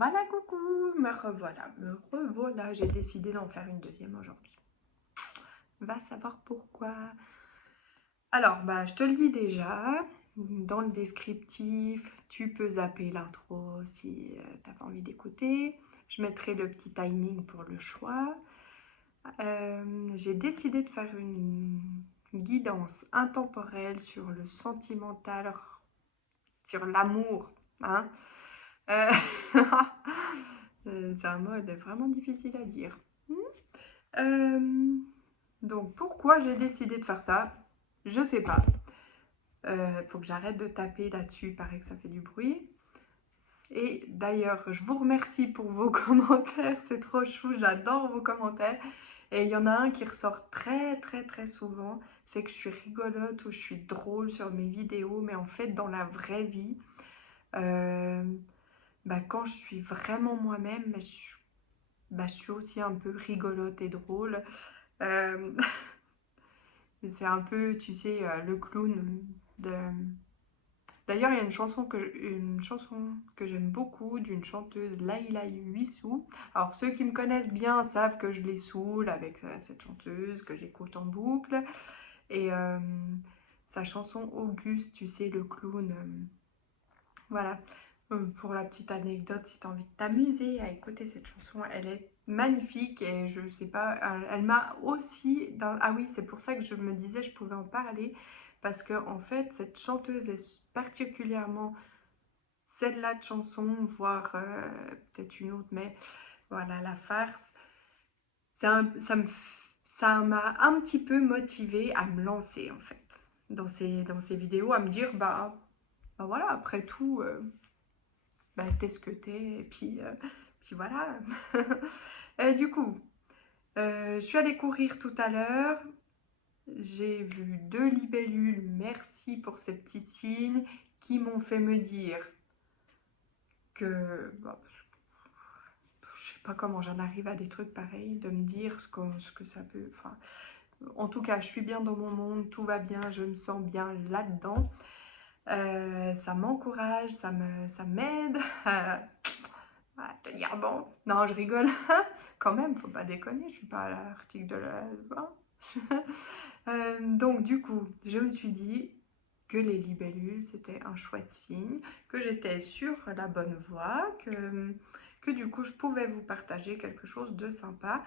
Voilà, coucou, me revoilà, j'ai décidé d'en faire une deuxième aujourd'hui. Va savoir pourquoi. Alors, je te le dis déjà, dans le descriptif, tu peux zapper l'intro si t'as pas envie d'écouter. Je mettrai le petit timing pour le choix. J'ai décidé de faire une guidance intemporelle sur le sentimental, sur l'amour, hein. Euh, c'est un mot vraiment difficile à dire. Euh, donc pourquoi j'ai décidé de faire ça? Je sais pas. Faut que j'arrête de taper là-dessus, il paraît que ça fait du bruit. Et d'ailleurs, je vous remercie pour vos commentaires, c'est trop chou, j'adore vos commentaires. Et il y en a un qui ressort très très très souvent, c'est que je suis rigolote ou je suis drôle sur mes vidéos, mais en fait dans la vraie vie, euh, quand je suis vraiment moi-même, je suis aussi un peu rigolote et drôle. Euh, c'est un peu, tu sais, le clown de... D'ailleurs, il y a une chanson que j'aime beaucoup d'une chanteuse, Laila Huissou. Alors, ceux qui me connaissent bien savent que je les saoule avec cette chanteuse que j'écoute en boucle. Et sa chanson Auguste, tu sais, le clown. Voilà. Pour la petite anecdote, si tu as envie de t'amuser à écouter cette chanson, elle est magnifique et je sais pas, elle m'a aussi... Ah oui, c'est pour ça que je me disais je pouvais en parler parce que en fait, cette chanteuse est particulièrement celle-là de chanson, voire peut-être une autre, mais voilà, la farce, ça m'a un petit peu motivée à me lancer en fait dans ces vidéos, à me dire voilà, après tout... t'es ce que t'es, et puis voilà. Du coup, je suis allée courir tout à l'heure. J'ai vu 2 libellules, merci pour ces petits signes qui m'ont fait me dire que... je sais pas comment j'en arrive à des trucs pareils, de me dire ce que ça peut... Enfin, en tout cas, je suis bien dans mon monde, tout va bien, je me sens bien là-dedans. Ça m'encourage, ça m'aide à tenir bon. Non, je rigole. Quand même, faut pas déconner, je suis pas à l'article de la... hein. Donc du coup, je me suis dit que les libellules, c'était un chouette signe, que j'étais sur la bonne voie, que du coup, je pouvais vous partager quelque chose de sympa.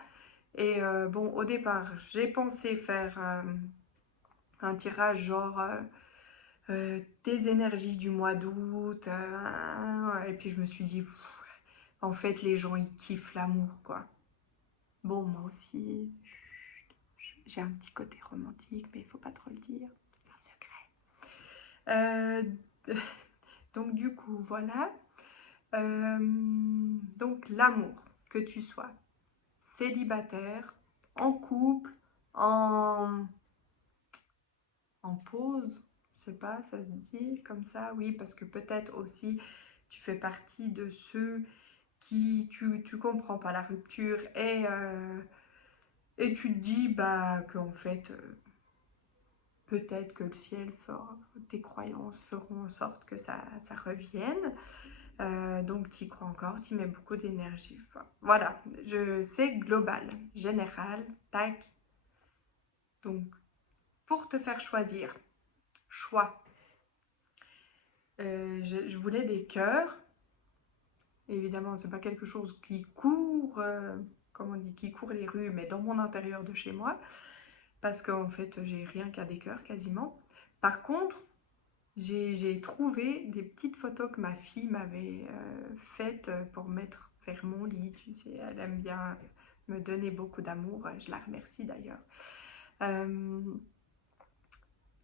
Et bon, au départ, j'ai pensé faire un tirage genre... des énergies du mois d'août, et puis je me suis dit, en fait, les gens, ils kiffent l'amour, quoi. Bon, moi aussi, j'ai un petit côté romantique, mais il faut pas trop le dire, c'est un secret. Donc, du coup, voilà. Donc, l'amour, que tu sois célibataire, en couple, en, en pause, je sais pas, ça se dit comme ça, oui, parce que peut-être aussi tu fais partie de ceux qui, tu comprends pas la rupture et tu te dis qu'en fait, peut-être que le ciel fera, tes croyances feront en sorte que ça revienne. Donc tu y crois encore, tu y mets beaucoup d'énergie. Enfin, voilà, c'est global, général, tac. Donc, pour te faire choisir, choix. Je voulais des cœurs. Évidemment, c'est pas quelque chose qui court, comment on dit, qui court les rues, mais dans mon intérieur de chez moi. Parce qu'en fait, j'ai rien qu'à des cœurs quasiment. Par contre, j'ai trouvé des petites photos que ma fille m'avait faites pour mettre vers mon lit. Tu sais, elle aime bien me donner beaucoup d'amour. Je la remercie d'ailleurs.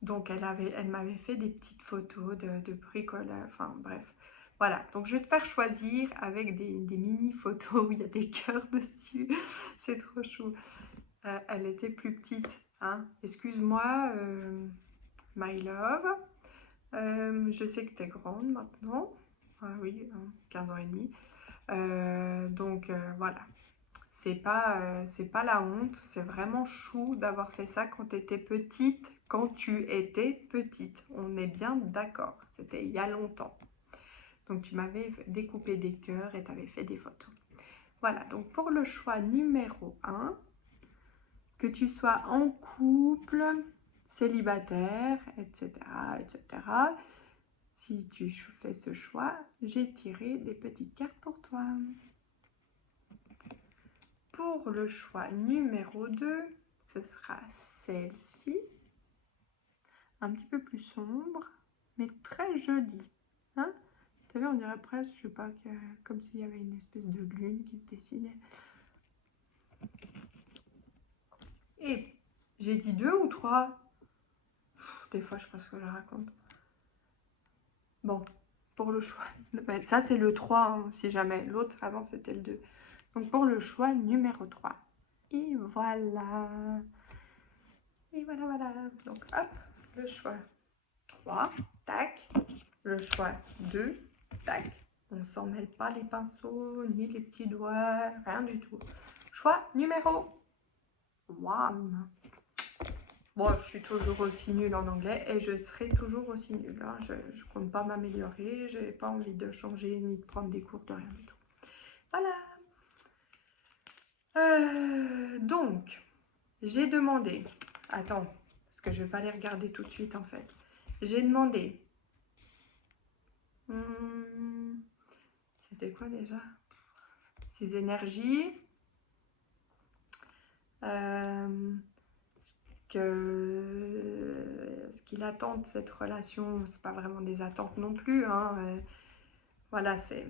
Donc, elle m'avait fait des petites photos de bricolage. Enfin, bref. Voilà. Donc, je vais te faire choisir avec des mini photos où il y a des cœurs dessus. C'est trop chou. Elle était plus petite. Hein. Excuse-moi, my love. Je sais que tu es grande maintenant. Ah oui, 15 ans et demi. Donc voilà. C'est pas la honte, c'est vraiment chou d'avoir fait ça quand tu étais petite, quand tu étais petite. On est bien d'accord, c'était il y a longtemps. Donc tu m'avais découpé des cœurs et tu avais fait des photos. Voilà, donc pour le choix numéro 1, que tu sois en couple, célibataire, etc., etc. Si tu fais ce choix, j'ai tiré des petites cartes pour toi. Pour le choix numéro 2, ce sera celle-ci. Un petit peu plus sombre, mais très jolie. Hein? T'as vu, on dirait presque, je sais pas, comme s'il y avait une espèce de lune qui se dessinait. Et j'ai dit 2 ou 3. Des fois, je pense que je raconte. Bon, pour le choix. Ça, c'est le 3, hein, si jamais. L'autre, avant, c'était le 2. Donc, pour le choix numéro 3. Et voilà. Et voilà, voilà. Donc, hop, le choix 3, tac. Le choix 2, tac. On ne s'en mêle pas les pinceaux, ni les petits doigts, rien du tout. Choix numéro 1. Bon, je suis toujours aussi nulle en anglais et je serai toujours aussi nulle. Hein. Je ne compte pas m'améliorer, je n'ai pas envie de changer ni de prendre des cours de rien du tout. Voilà. Donc, j'ai demandé... Attends, parce que je ne vais pas les regarder tout de suite en fait. J'ai demandé... C'était quoi déjà? Ces énergies. Ce qu'il attend de cette relation, c'est pas vraiment des attentes non plus. Hein. Voilà, c'est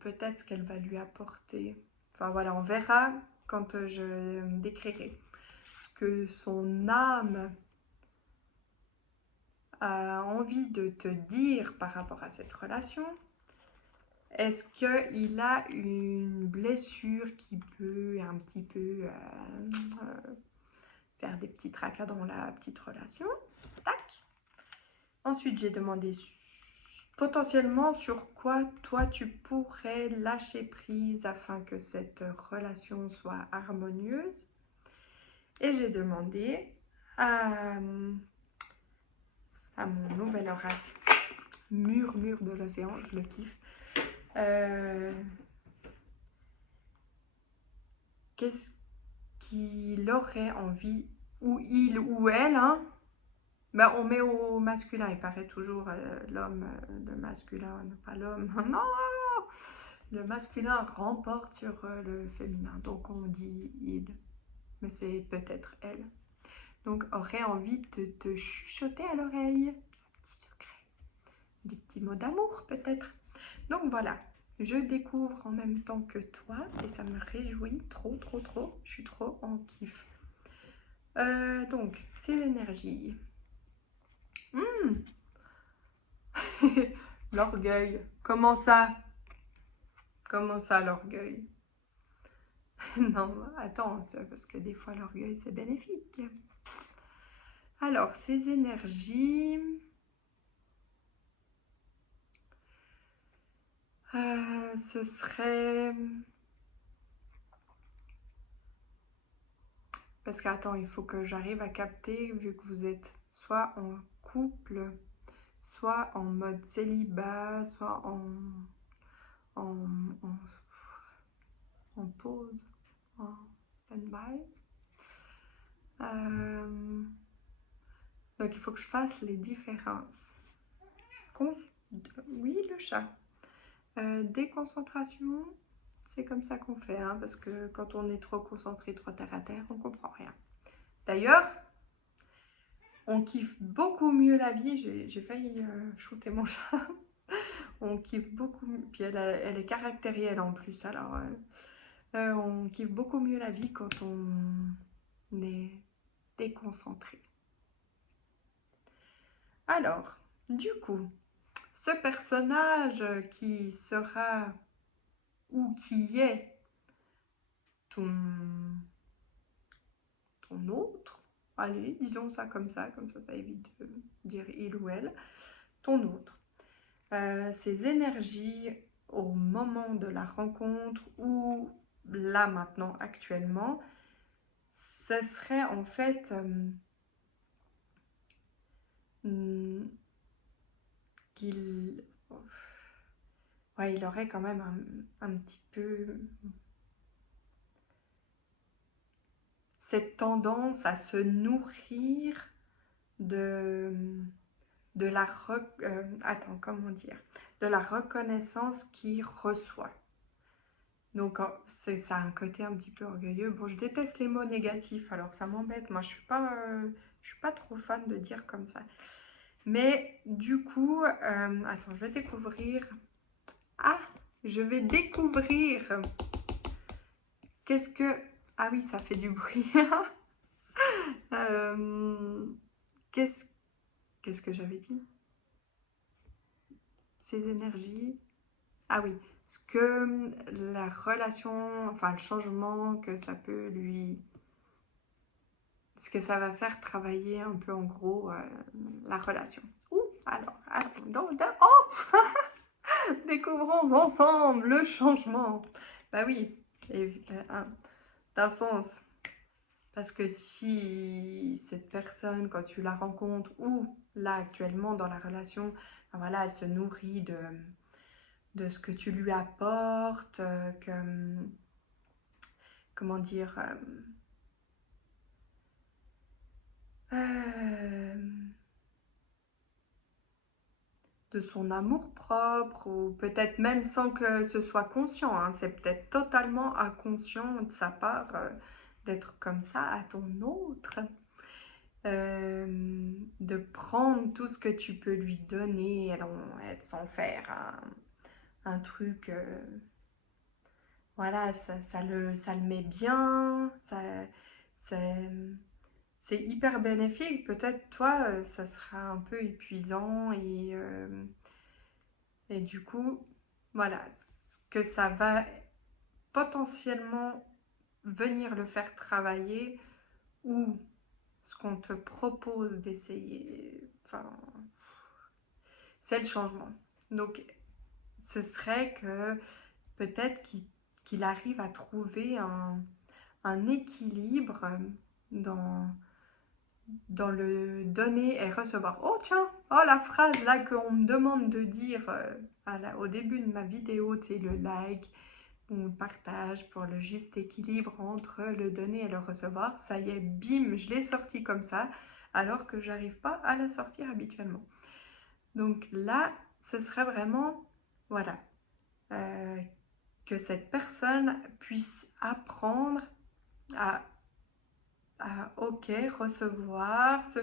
peut-être ce qu'elle va lui apporter. Enfin voilà, on verra quand je décrirai ce que son âme a envie de te dire par rapport à cette relation. Est-ce qu'il a une blessure qui peut un petit peu faire des petits tracas dans la petite relation? Tac. Ensuite, j'ai demandé potentiellement sur quoi toi tu pourrais lâcher prise afin que cette relation soit harmonieuse. Et j'ai demandé à mon nouvel oracle, Murmure de l'océan, je le kiffe, qu'est-ce qu'il aurait envie, ou il ou elle, hein, ben, on met au masculin, il paraît toujours l'homme, le masculin, pas l'homme, non, le masculin remporte sur le féminin, donc on dit il, mais c'est peut-être elle. Donc aurait envie de te chuchoter à l'oreille, petit secret, des petits mots d'amour peut-être. Donc voilà, je découvre en même temps que toi et ça me réjouit trop, trop, trop, je suis trop en kiff. Donc, ces énergies. L'orgueil. Comment ça? Comment ça, l'orgueil? Non, attends, parce que des fois, l'orgueil, c'est bénéfique. Alors, ces énergies... ce serait... Parce qu'attends, il faut que j'arrive à capter, vu que vous êtes soit en couple, soit en mode célibat, soit en pause, en stand-by. Donc il faut que je fasse les différences. Oui, le chat. Déconcentration, c'est comme ça qu'on fait, hein, parce que quand on est trop concentré, trop terre à terre, on comprend rien. D'ailleurs, on kiffe beaucoup mieux la vie. J'ai failli shooter mon chat. On kiffe beaucoup, puis elle est caractérielle en plus, alors on kiffe beaucoup mieux la vie quand on est déconcentré. Alors, du coup, ce personnage qui sera ou qui est ton autre, allez, disons ça, ça évite de dire il ou elle, ton autre. Ces énergies au moment de la rencontre ou là maintenant actuellement, ce serait en fait qu'il Ouais, il aurait quand même un petit peu cette tendance à se nourrir de, de la attends, comment dire, de la reconnaissance qu'il reçoit. Donc ça a un côté un petit peu orgueilleux. Bon, je déteste les mots négatifs, alors ça m'embête. Moi, je suis pas trop fan de dire comme ça. Mais du coup, attends, je vais découvrir. Ah, je vais découvrir. Qu'est-ce que... Ah oui, ça fait du bruit. Euh, qu'est-ce qu'est-ce que j'avais dit? Ces énergies. Ah oui, ce que la relation, enfin le changement que ça peut lui... Ce que ça va faire travailler un peu en gros la relation. Ouh, alors, oh, découvrons ensemble le changement. Bah oui, et, d'un sens. Parce que si cette personne, quand tu la rencontres, ou là actuellement dans la relation, ben voilà, elle se nourrit de ce que tu lui apportes, comment dire, euh, de son amour-propre, ou peut-être même sans que ce soit conscient, hein, c'est peut-être totalement inconscient de sa part d'être comme ça à ton autre. De prendre tout ce que tu peux lui donner et de s'en faire un truc, voilà, ça le met bien, c'est, c'est hyper bénéfique. Peut-être toi, ça sera un peu épuisant et du coup, voilà, ce que ça va potentiellement venir le faire travailler ou ce qu'on te propose d'essayer, enfin, c'est le changement. Donc, ce serait que peut-être qu'il arrive à trouver un équilibre dans, dans le donner et recevoir. Oh tiens, oh la phrase là qu'on me demande de dire au début de ma vidéo, c'est le like ou le partage pour le juste équilibre entre le donner et le recevoir. Ça y est, bim, je l'ai sorti comme ça, alors que j'arrive pas à la sortir habituellement. Donc là, ce serait vraiment, voilà, euh, que cette personne puisse apprendre à, ok, recevoir, se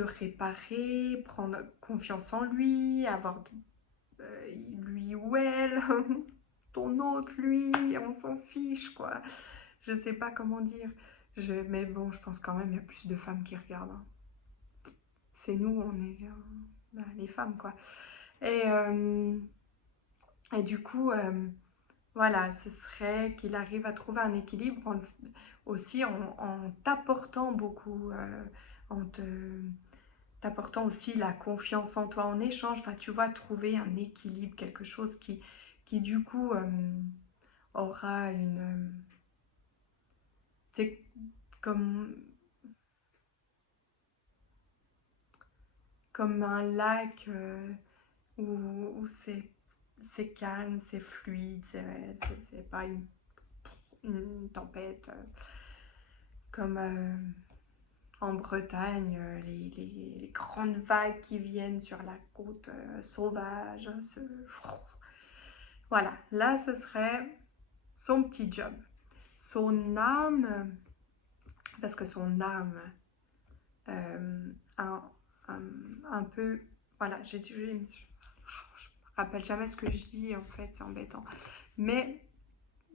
réparer, prendre confiance en lui, avoir lui ou elle, ton autre lui, on s'en fiche quoi. Je sais pas comment dire. Mais bon, je pense quand même il y a plus de femmes qui regardent, hein. C'est nous, on est les femmes quoi. Et, euh, et du coup, voilà, ce serait qu'il arrive à trouver un équilibre aussi en t'apportant beaucoup, en t'apportant aussi la confiance en toi en échange. Enfin, tu vois, trouver un équilibre, quelque chose qui du coup aura une... c'est comme, comme un lac où c'est calme, c'est fluide, c'est pas une tempête. Comme en Bretagne, les grandes vagues qui viennent sur la côte sauvage. Voilà, là ce serait son petit job. Son âme, parce que son âme, un, un, un peu, voilà, je me rappelle jamais ce que je dis en fait, c'est embêtant. Mais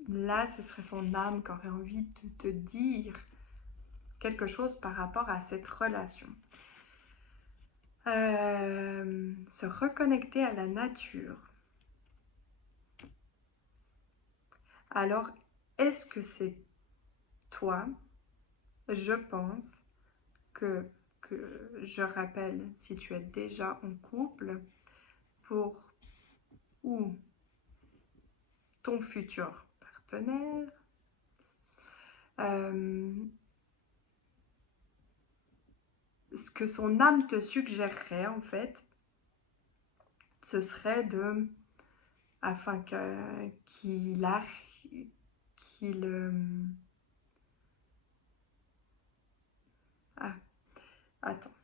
là, ce serait son âme qui aurait envie de te dire quelque chose par rapport à cette relation. Se reconnecter à la nature. Alors, est-ce que c'est toi? Je pense que je rappelle, si tu es déjà en couple, pour ou ton futur partenaire, ce que son âme te suggérerait en fait, ce serait de, afin qu'il qu'il ah, attends,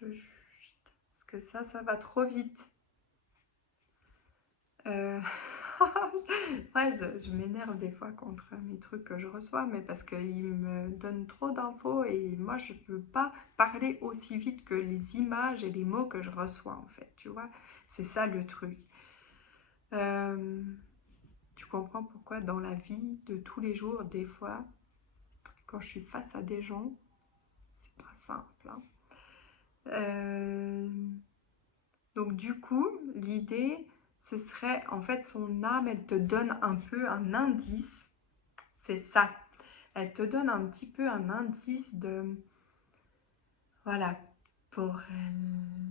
parce que ça va trop vite. Ouais, je m'énerve des fois contre mes trucs que je reçois, mais parce qu'ils me donnent trop d'infos et moi je peux pas parler aussi vite que les images et les mots que je reçois en fait, tu vois. C'est ça le truc. Euh, Tu comprends pourquoi dans la vie de tous les jours, des fois, quand je suis face à des gens, c'est pas simple, hein. Euh, donc du coup, l'idée, ce serait, en fait, son âme, elle te donne un peu un indice, c'est ça. Elle te donne un petit peu un indice de, voilà, pour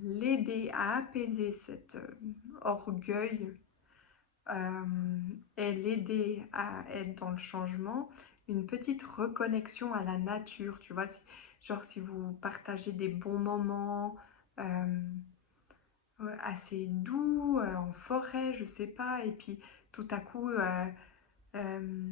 l'aider à apaiser cet orgueil et l'aider à être dans le changement, une petite reconnexion à la nature, tu vois, genre si vous partagez des bons moments assez doux en forêt, je sais pas, et puis tout à coup, euh,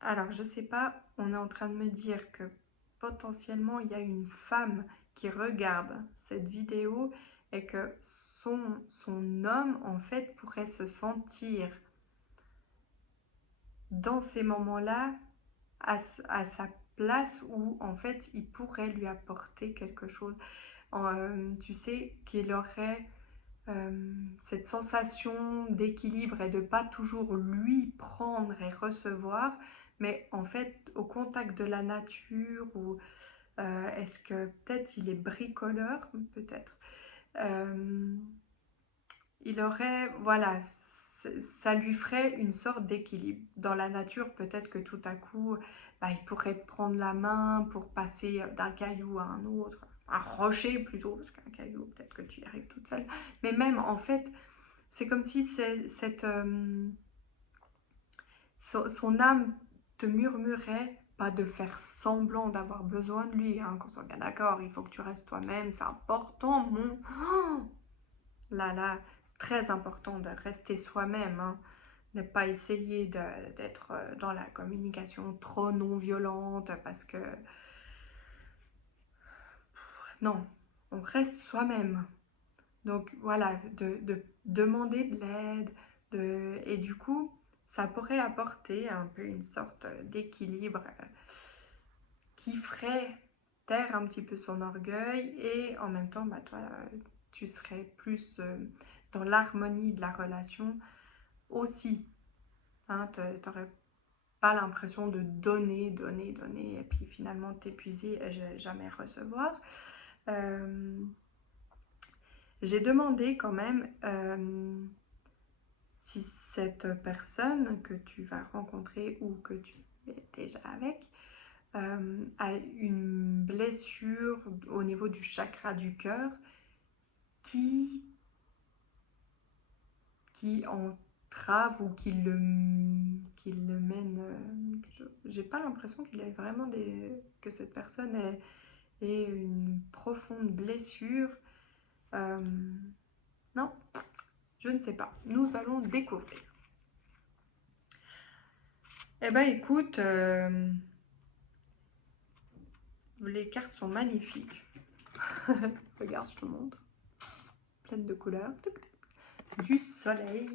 alors je sais pas, on est en train de me dire que potentiellement il y a une femme qui regarde cette vidéo et que son homme en fait pourrait se sentir dans ces moments-là à sa place où en fait il pourrait lui apporter quelque chose. Tu sais qu'il aurait cette sensation d'équilibre et de pas toujours lui prendre et recevoir, mais en fait au contact de la nature ou est-ce que peut-être il est bricoleur, peut-être. Euh, il aurait, voilà, ça lui ferait une sorte d'équilibre. Dans la nature, peut-être que tout à coup, bah, il pourrait te prendre la main pour passer d'un caillou à un autre, un rocher plutôt, parce qu'un caillou, peut-être que tu y arrives toute seule. Mais même, en fait, c'est comme si son âme te murmurait, pas de faire semblant d'avoir besoin de lui, hein, qu'on soit bien d'accord, il faut que tu restes toi-même, c'est important, mon... Oh là là, très important de rester soi-même, hein. Ne pas essayer d'être dans la communication trop non violente parce que non, on reste soi-même. Donc voilà, de demander de l'aide, et du coup, ça pourrait apporter un peu une sorte d'équilibre qui ferait taire un petit peu son orgueil et en même temps, bah, toi, tu serais plus dans l'harmonie de la relation aussi. Hein, t'aurais pas l'impression de donner, donner, donner et puis finalement t'épuiser et jamais recevoir. Euh, j'ai demandé quand même si cette personne que tu vas rencontrer ou que tu es déjà avec a une blessure au niveau du chakra du cœur qui, qui entrave ou qui le mène. J'ai pas l'impression qu'il ait vraiment que cette personne ait une profonde blessure. Euh, non, je ne sais pas. Nous allons découvrir. Eh ben écoute, les cartes sont magnifiques. Regarde, je te montre. Pleine de couleurs. Du soleil,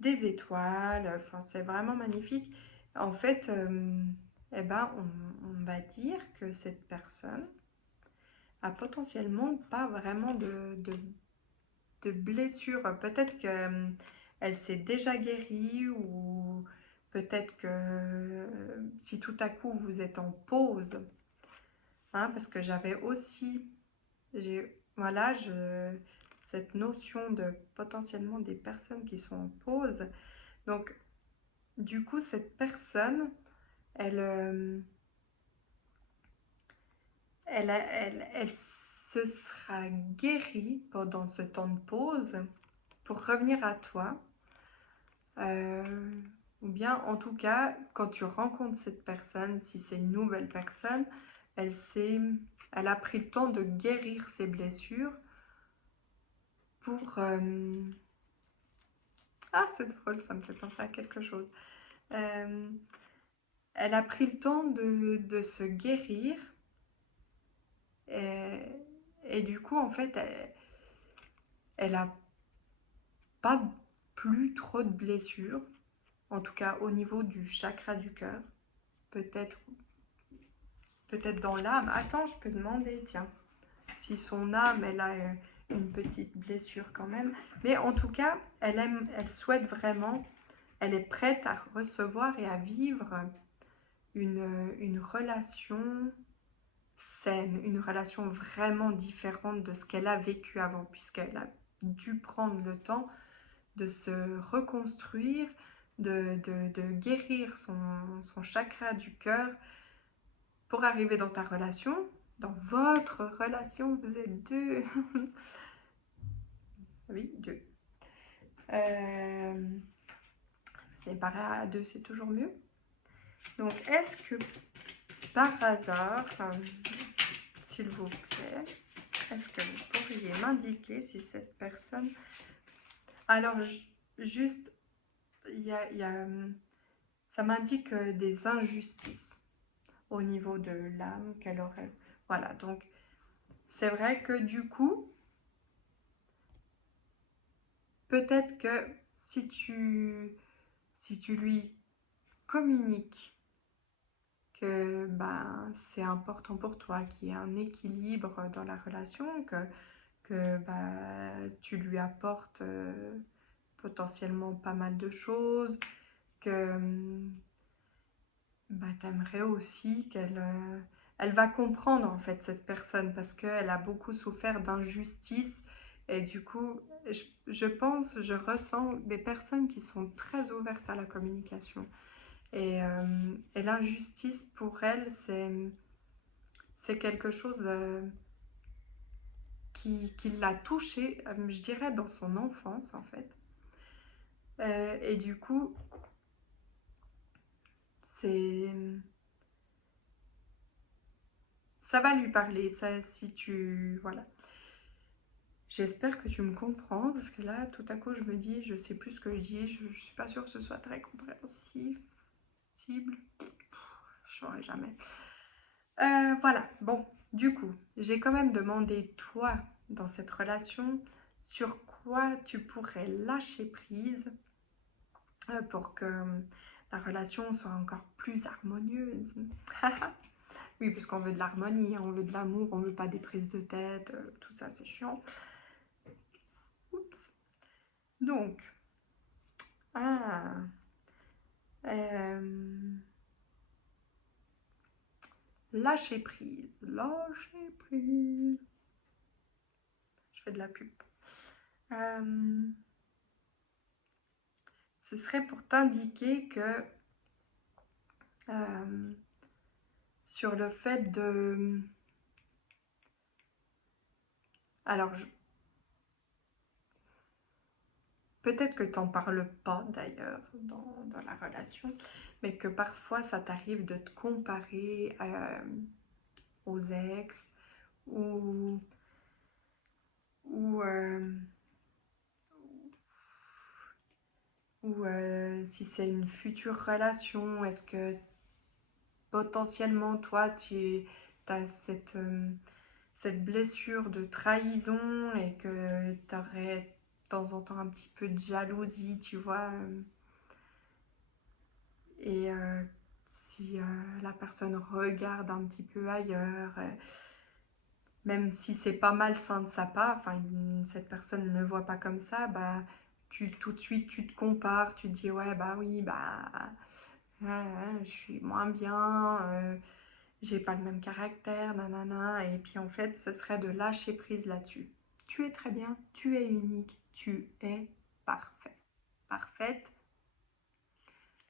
des étoiles. Enfin, c'est vraiment magnifique. En fait, eh ben, on va dire que cette personne a potentiellement pas vraiment de blessure. Peut-être qu'elle s'est déjà guérie ou peut-être que si tout à coup vous êtes en pause, hein, parce que j'avais aussi, voilà, cette notion de potentiellement des personnes qui sont en pause. Donc, du coup, cette personne, elle, elle se sera guérie pendant ce temps de pause pour revenir à toi. Ou bien, en tout cas, quand tu rencontres cette personne, si c'est une nouvelle personne, elle a pris le temps de guérir ses blessures pour... Ah, c'est drôle, ça me fait penser à quelque chose. Euh, Elle a pris le temps de se guérir et, et du coup, en fait, elle a pas plus trop de blessures, en tout cas au niveau du chakra du cœur. Peut-être peut-être dans l'âme. Attends, je peux demander, tiens, si son âme, elle a une petite blessure quand même. Mais en tout cas, elle souhaite vraiment, elle est prête à recevoir et à vivre une relation saine, une relation vraiment différente de ce qu'elle a vécu avant, puisqu'elle a dû prendre le temps de se reconstruire, de guérir son chakra du cœur pour arriver dans ta relation, dans votre relation, vous êtes deux. Oui, deux. Séparer à deux, c'est toujours mieux. Donc, est-ce que par hasard, s'il vous plaît, est-ce que vous pourriez m'indiquer si cette personne... Alors, juste, ça m'indique des injustices au niveau de l'âme qu'elle aurait. Voilà, donc c'est vrai que du coup, peut-être que si tu lui communiques que ben, c'est important pour toi, qu'il y ait un équilibre dans la relation, que tu lui apportes potentiellement pas mal de choses, que tu aimerais aussi elle va comprendre en fait cette personne parce qu'elle a beaucoup souffert d'injustice et du coup je ressens des personnes qui sont très ouvertes à la communication et l'injustice pour elle c'est quelque chose qui l'a touchée, je dirais dans son enfance en fait. Et du coup c'est ça va lui parler ça si tu voilà. J'espère que tu me comprends, parce que là, tout à coup, je me dis, je sais plus ce que je dis, je suis pas sûre que ce soit très compréhensible. Je saurais jamais. Voilà, bon, du coup, j'ai quand même demandé, toi, dans cette relation, sur quoi tu pourrais lâcher prise pour que la relation soit encore plus harmonieuse. Oui, parce qu'on veut de l'harmonie, on veut de l'amour, on veut pas des prises de tête, tout ça, c'est chiant. Oups. Donc, ah, lâcher prise, lâcher prise. Je fais de la pub. Ce serait pour t'indiquer que sur le fait de... Alors, peut-être que tu n'en parles pas d'ailleurs dans la relation, mais que parfois ça t'arrive de te comparer aux ex ou, ou, euh, ou si c'est une future relation, est-ce que potentiellement toi tu as cette blessure de trahison et que tu aurais de temps en temps un petit peu de jalousie, tu vois. Et si la personne regarde un petit peu ailleurs, même si c'est pas malsain de sa part, enfin cette personne ne le voit pas comme ça, bah tout de suite tu te compares, tu te dis ouais bah oui bah je suis moins bien, j'ai pas le même caractère, nanana, et puis en fait ce serait de lâcher prise là-dessus. Tu es très bien, tu es unique, tu es parfait, parfaite.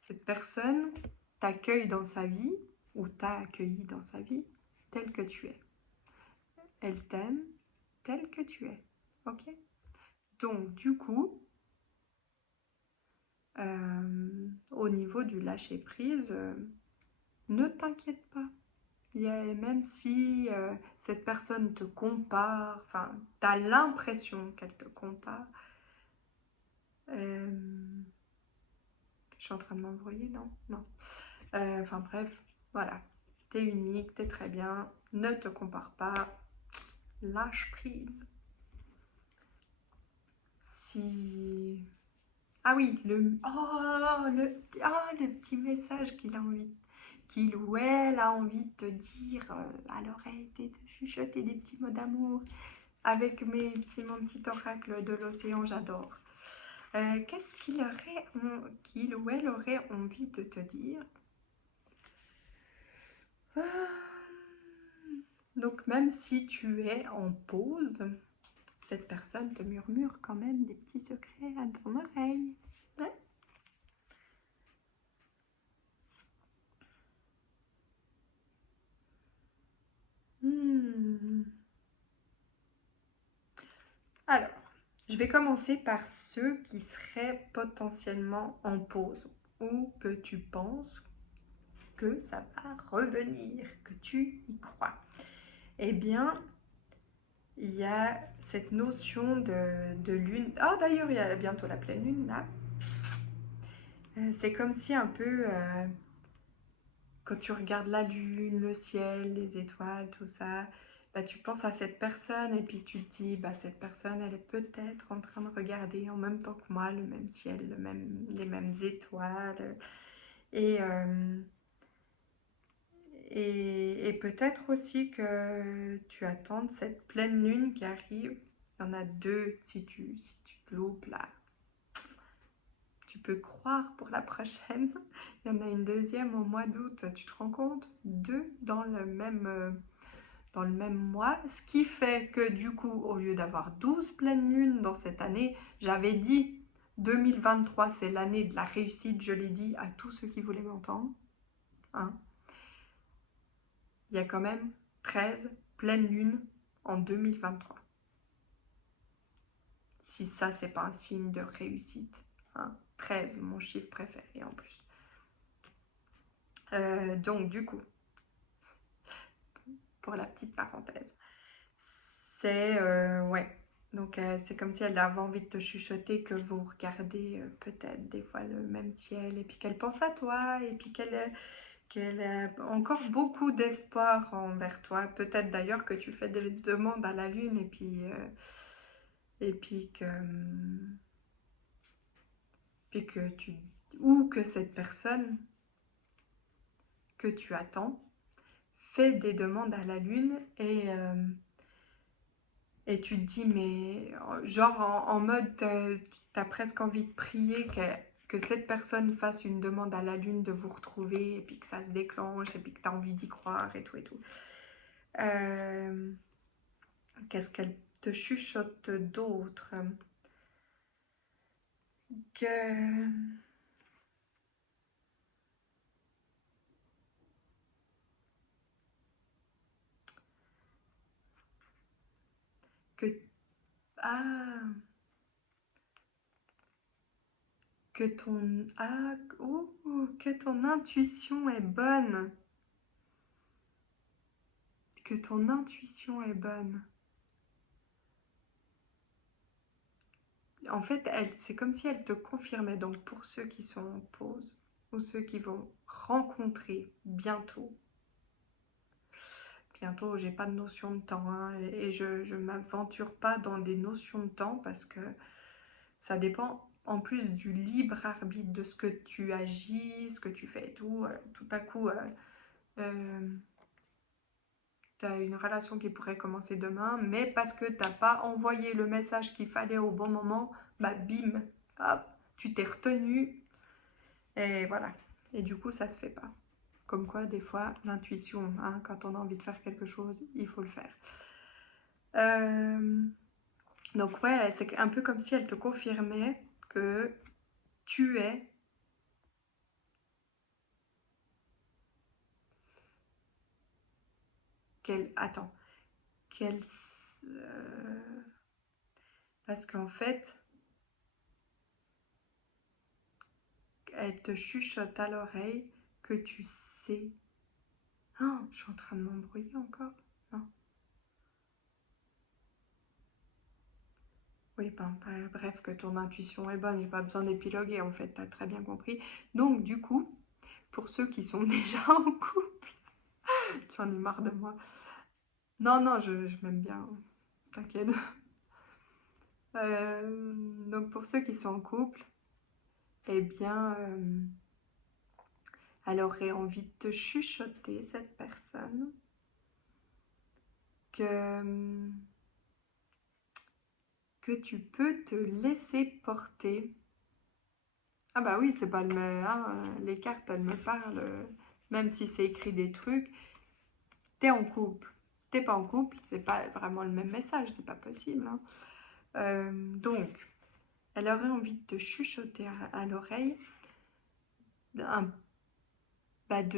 Cette personne t'accueille dans sa vie ou t'a accueilli dans sa vie tel que tu es. Elle t'aime tel que tu es. Ok. Donc du coup, au niveau du lâcher-prise, ne t'inquiète pas. Même si cette personne te compare, enfin, tu as l'impression qu'elle te compare. Je suis en train de m'embrouiller, non? Non. Enfin bref, voilà. T'es unique, t'es très bien, ne te compare pas, lâche prise. Si... Ah oui, le petit message qu'il ou elle a envie de te dire à l'oreille, de chuchoter des petits mots d'amour avec mon petit oracle de l'océan, j'adore. Qu'est-ce qu'il ou elle aurait envie de te dire? Donc même si tu es en pause, cette personne te murmure quand même des petits secrets à ton oreille. Ouais. Alors, je vais commencer par ceux qui seraient potentiellement en pause ou que tu penses que ça va revenir, que tu y crois. Eh bien, il y a cette notion de lune. Oh, d'ailleurs, il y a bientôt la pleine lune là. C'est comme si un peu, quand tu regardes la lune, le ciel, les étoiles, tout ça, bah, tu penses à cette personne et puis tu te dis, bah, cette personne, elle est peut-être en train de regarder en même temps que moi le même ciel, les mêmes étoiles. Et, euh, et peut-être aussi que tu attends cette pleine lune qui arrive. Il y en a deux si tu te loupes là. Tu peux croire pour la prochaine. Il y en a une deuxième au mois d'août. Tu te rends compte? Deux dans le même mois. Ce qui fait que du coup, au lieu d'avoir 12 pleines lunes dans cette année, j'avais dit 2023, c'est l'année de la réussite. Je l'ai dit à tous ceux qui voulaient m'entendre. Hein. Il y a quand même 13 pleines lunes en 2023. Si ça, c'est pas un signe de réussite. Hein. 13, mon chiffre préféré en plus. Donc du coup, pour la petite parenthèse, c'est ouais. Donc c'est comme si elle avait envie de te chuchoter que vous regardez peut-être des fois le même ciel et puis qu'elle pense à toi et puis qu'elle a encore beaucoup d'espoir envers toi. Peut-être d'ailleurs que tu fais des demandes à la lune et puis que tu ou que cette personne que tu attends fait des demandes à la lune et tu te dis mais genre en mode t'as presque envie de prier que cette personne fasse une demande à la lune de vous retrouver et puis que ça se déclenche et puis que t'as envie d'y croire et tout et tout. Qu'est-ce qu'elle te chuchote d'autre? Que que ah que ton intuition est bonne, que ton intuition est bonne. En fait, c'est comme si elle te confirmait. Donc pour ceux qui sont en pause ou ceux qui vont rencontrer bientôt, j'ai pas de notion de temps hein, et je m'aventure pas dans des notions de temps parce que ça dépend en plus du libre arbitre de ce que tu agis, ce que tu fais et tout. Tout à coup, tu as une relation qui pourrait commencer demain, mais parce que t'as pas envoyé le message qu'il fallait au bon moment, bah bim, hop, tu t'es retenu et voilà. Et du coup, ça se fait pas. Comme quoi, des fois, l'intuition, hein, quand on a envie de faire quelque chose, il faut le faire. Donc ouais, c'est un peu comme si elle te confirmait que tu es attends, qu'elle parce qu'en fait elle te chuchote à l'oreille que tu sais. Oh, je suis en train de m'embrouiller encore. Non. Oui, ben, bref, que ton intuition est bonne, j'ai pas besoin d'épiloguer en fait, t'as très bien compris. Donc du coup, pour ceux qui sont déjà en couple, j'en ai marre de moi. Non, non, je m'aime bien, t'inquiète. Donc pour ceux qui sont en couple, eh bien, elle aurait envie de te chuchoter, cette personne, que tu peux te laisser porter. Ah bah oui, c'est pas le même, hein, les cartes, elles me parlent, même si c'est écrit des trucs. T'es en couple, t'es pas en couple, c'est pas vraiment le même message, c'est pas possible, hein. Donc, elle aurait envie de te chuchoter à l'oreille, de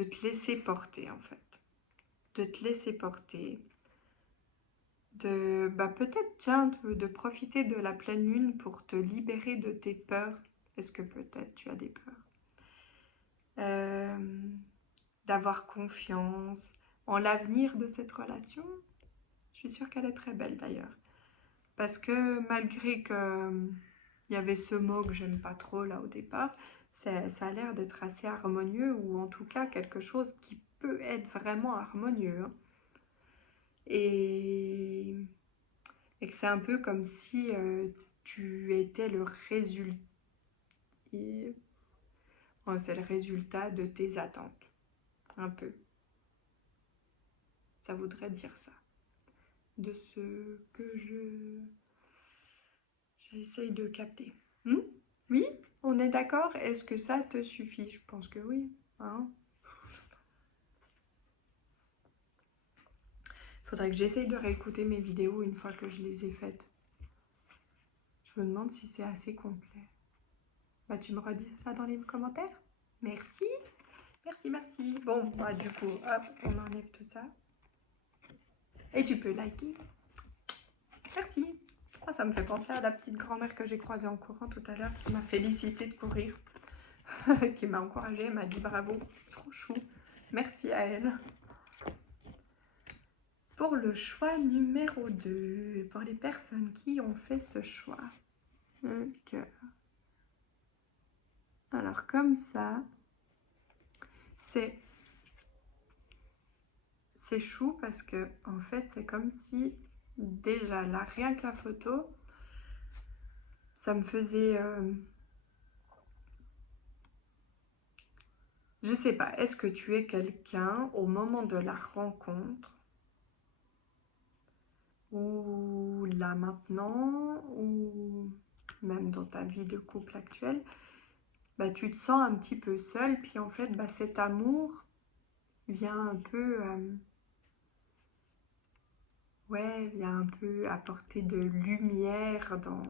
te laisser porter en fait, de te laisser porter, peut-être tiens, de profiter de la pleine lune pour te libérer de tes peurs. Est-ce que peut-être tu as des peurs? D'avoir confiance en l'avenir de cette relation. Je suis sûre qu'elle est très belle d'ailleurs. Parce que malgré que il y avait ce mot que j'aime pas trop là au départ, ça a l'air d'être assez harmonieux, ou en tout cas quelque chose qui peut être vraiment harmonieux, hein. Et, et que c'est un peu comme si tu étais le résultat. C'est le résultat de tes attentes. Un peu. Ça voudrait dire ça. De ce que j'essaye de capter. Oui, on est d'accord? Est-ce que ça te suffit? Je pense que oui, hein. Faudrait que j'essaye de réécouter mes vidéos une fois que je les ai faites. Je me demande si c'est assez complet. Bah, tu me redis ça dans les commentaires? Merci, merci, merci. Bon, bah du coup, hop, on enlève tout ça. Et tu peux liker. Merci. Ah, ça me fait penser à la petite grand-mère que j'ai croisée en courant tout à l'heure, qui m'a félicité de courir, qui m'a encouragée, m'a dit bravo, trop chou. Merci à elle. Pour le choix numéro 2, pour les personnes qui ont fait ce choix. Donc, alors comme ça, c'est chou parce que en fait c'est comme si déjà là, rien que la photo, ça me faisait... je sais pas, est-ce que tu es quelqu'un au moment de la rencontre, ou là maintenant, ou même dans ta vie de couple actuelle, bah, tu te sens un petit peu seul, puis en fait bah, cet amour vient un peu vient un peu apporter de lumière dans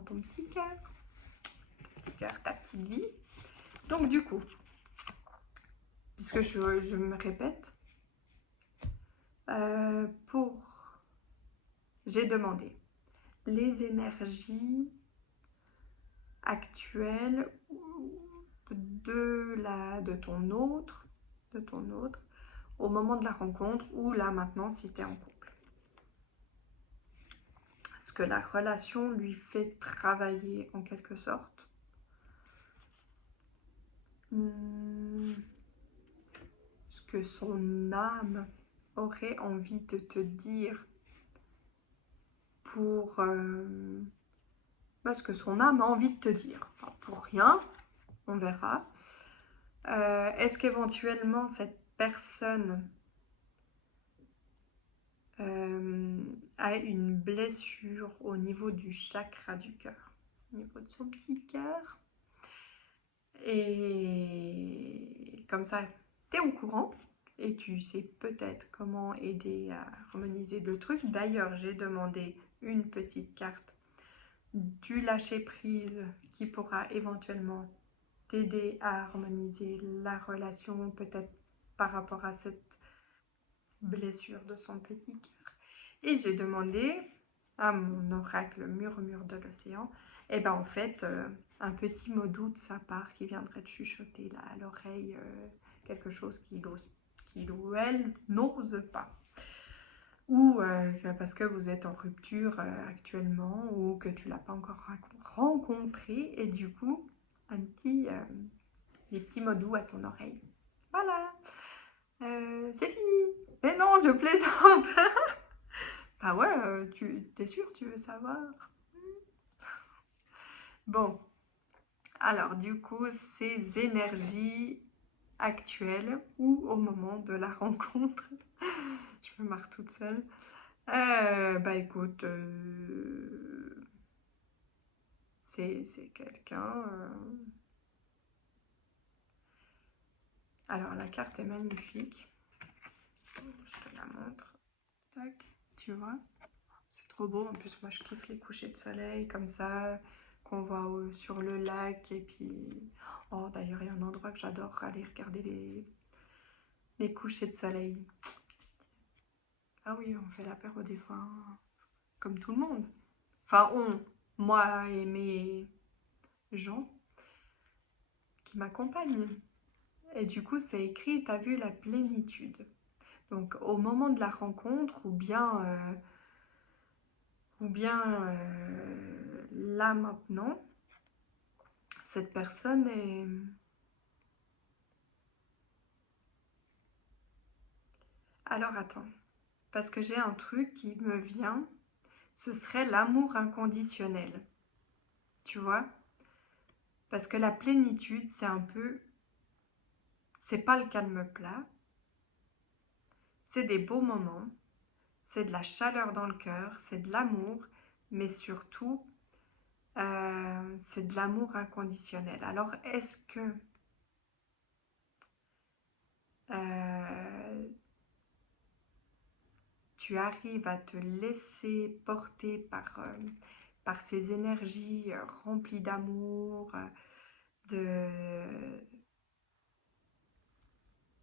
ton petit cœur, ta petite vie. Donc du coup, puisque je me répète, j'ai demandé les énergies actuelles de ton autre, au moment de la rencontre, ou là maintenant si tu es en couple. Ce que la relation lui fait travailler en quelque sorte. Ce que son âme aurait envie de te dire pour ce que son âme a envie de te dire. Enfin, pour rien, on verra. Est-ce qu'éventuellement cette personne a une blessure au niveau du chakra du cœur, au niveau de son petit cœur? Et comme ça, tu es au courant et tu sais peut-être comment aider à harmoniser le truc. D'ailleurs, j'ai demandé une petite carte du lâcher-prise qui pourra éventuellement t'aider à harmoniser la relation, peut-être par rapport à cette blessure de son petit cœur. Et j'ai demandé à mon oracle murmure de l'océan, et ben en fait, un petit mot doux de sa part qui viendrait te chuchoter là à l'oreille quelque chose qu'il ou elle n'ose pas. Ou parce que vous êtes en rupture actuellement ou que tu l'as pas encore rencontré et du coup des petits mots doux à ton oreille. Voilà, c'est fini. Mais non, je plaisante. Bah ouais, t'es sûr, tu veux savoir? Bon, alors du coup, ces énergies actuelles ou au moment de la rencontre, je me marre toute seule. Bah écoute, c'est quelqu'un. Alors la carte est magnifique. Je te la montre. Tac, tu vois. C'est trop beau. En plus, moi je kiffe les couchers de soleil comme ça, qu'on voit sur le lac. Et puis, oh d'ailleurs, il y a un endroit que j'adore aller regarder les couchers de soleil. Ah oui, on fait l'apéro des fois, hein, comme tout le monde. Enfin, moi et mes gens qui m'accompagnent. Et du coup, c'est écrit, t'as vu la plénitude. Donc, au moment de la rencontre, ou bien là maintenant, cette personne est... Alors, attends, parce que j'ai un truc qui me vient, ce serait l'amour inconditionnel. Tu vois? Parce que la plénitude, c'est un peu... C'est pas le calme plat, c'est des beaux moments, c'est de la chaleur dans le cœur, c'est de l'amour, mais surtout, c'est de l'amour inconditionnel. Alors, est-ce que euh, tu arrives à te laisser porter par ces énergies remplies d'amour, de...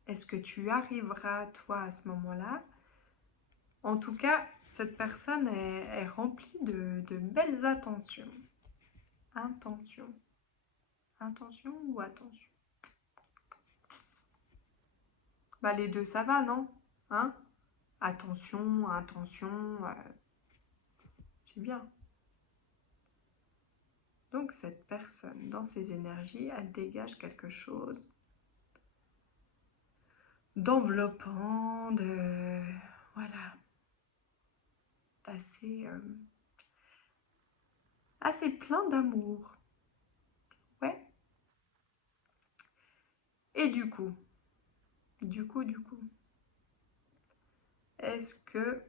Est-ce que tu arriveras, toi, à ce moment-là? En tout cas, cette personne est remplie de belles attentions. Intention. Intention ou attention? Bah les deux, ça va, non? Hein? Attention, intention, c'est bien. Donc cette personne, dans ses énergies, elle dégage quelque chose d'enveloppant, de... Voilà, d'assez assez plein d'amour. Ouais. Et du coup, est-ce que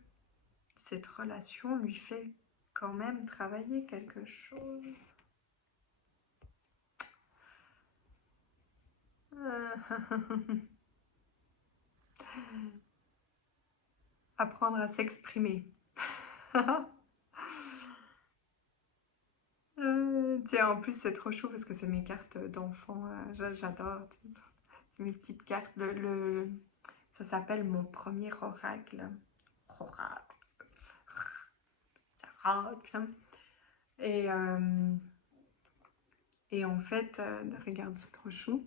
cette relation lui fait quand même travailler quelque chose? Apprendre à s'exprimer. Tiens, en plus, c'est trop chaud parce que c'est mes cartes d'enfant. J'adore. C'est mes petites cartes. Ça s'appelle mon premier oracle. Oracle. Oracle. Et, euh, et en fait, regarde, c'est trop chou.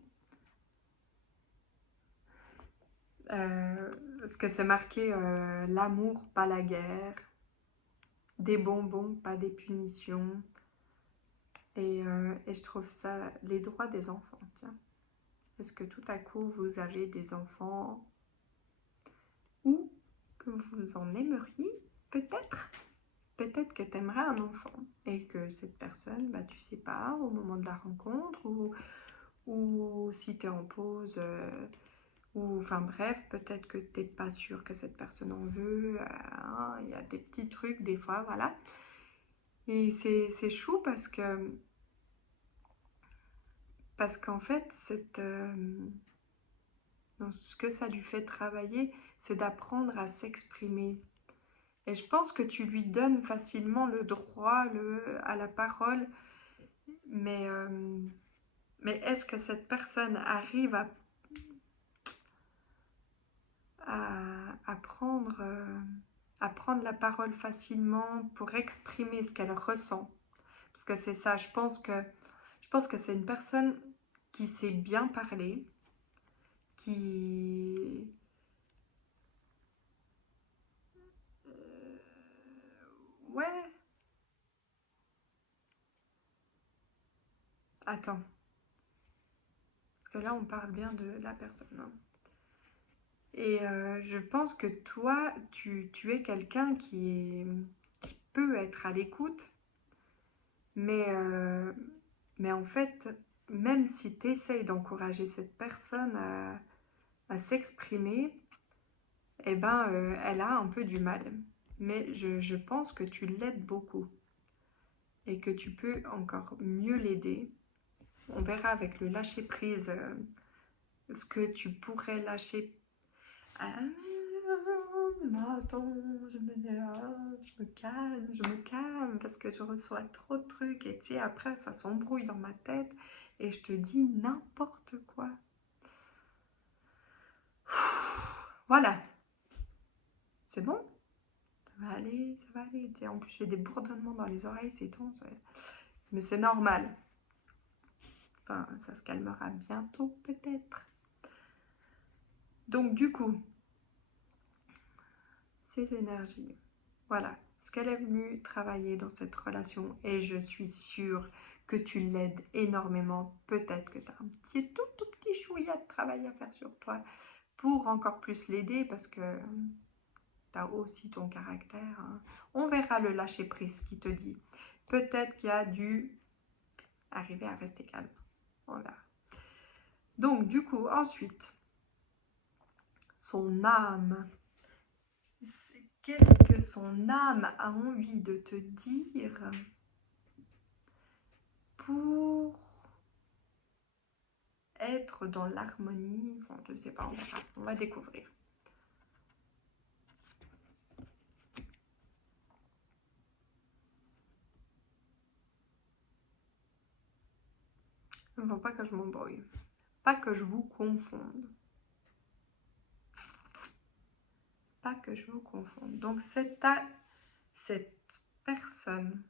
Parce que c'est marqué l'amour, pas la guerre. Des bonbons, pas des punitions. Et je trouve ça les droits des enfants. Tiens. Est-ce que tout à coup vous avez des enfants ou que vous en aimeriez? Peut-être. Peut-être que tu aimerais un enfant et que cette personne, bah, tu sais pas, au moment de la rencontre ou si tu es en pause, ou enfin bref, peut-être que tu n'es pas sûr que cette personne en veut. Hein, il y a des petits trucs des fois, voilà. Et c'est chou parce qu'en fait, ce que ça lui fait travailler, c'est d'apprendre à s'exprimer. Et je pense que tu lui donnes facilement le droit à la parole, mais, euh, mais est-ce que cette personne arrive à prendre la parole facilement pour exprimer ce qu'elle ressent? Parce que c'est ça, je pense que Je pense que c'est une personne qui sait bien parler, qui... Ouais, attends, parce que là on parle bien de la personne, hein. Et je pense que toi, tu es quelqu'un qui peut être à l'écoute, mais, mais en fait, même si tu essayes d'encourager cette personne à s'exprimer, eh ben, elle a un peu du mal. Mais je pense que tu l'aides beaucoup et que tu peux encore mieux l'aider. On verra avec le lâcher-prise ce que tu pourrais lâcher. Ah, mais attends, je me calme parce que je reçois trop de trucs et tu sais, après ça s'embrouille dans ma tête et je te dis n'importe quoi. Voilà, c'est bon? Ça va aller, ça va aller. Tu sais, en plus, j'ai des bourdonnements dans les oreilles, c'est tout. Mais c'est normal. Enfin, ça se calmera bientôt, peut-être. Donc, du coup, ces énergies, voilà. Ce qu'elle est venue travailler dans cette relation, et je suis sûre que tu l'aides énormément. Peut-être que tu as un petit, tout petit chouïa de travail à faire sur toi pour encore plus l'aider parce que tu as aussi ton caractère, hein. On verra le lâcher-prise qui te dit. Peut-être qu'il y a dû arriver à rester calme. Voilà. Donc, du coup, ensuite, son âme. Qu'est-ce que son âme a envie de te dire pour être dans l'harmonie? Enfin, je ne sais pas, on va découvrir. Il ne faut pas que je m'embrouille. Pas que je vous confonde. Pas que je vous confonde. Donc, cette personne,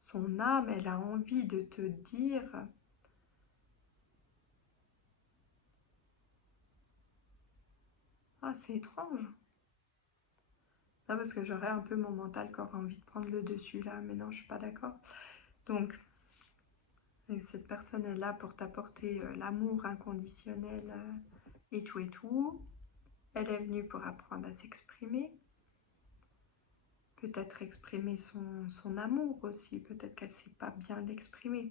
son âme, elle a envie de te dire... Ah, c'est étrange. Là, parce que j'aurais un peu mon mental qui aurait envie de prendre le dessus là, mais non, je suis pas d'accord. Donc, cette personne est là pour t'apporter l'amour inconditionnel et tout et tout. Elle est venue pour apprendre à s'exprimer. Peut-être exprimer son amour aussi. Peut-être qu'elle ne sait pas bien l'exprimer.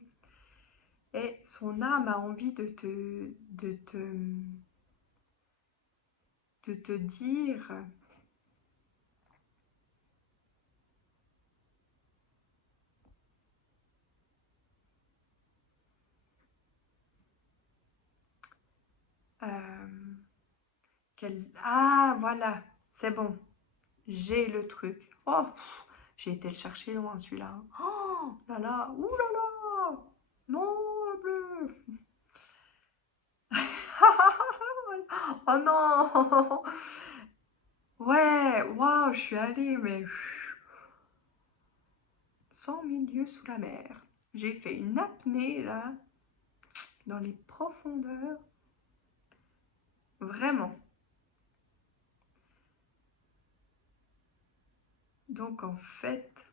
Et son âme a envie de te dire... Ah, voilà, c'est bon. J'ai le truc. Oh, j'ai été le chercher loin celui-là. Oh là là, ouh là là. Non, bleu. Oh non. Ouais, waouh, je suis allée, mais 100 000 lieues sous la mer. J'ai fait une apnée, là, dans les profondeurs. Vraiment. Donc, en fait,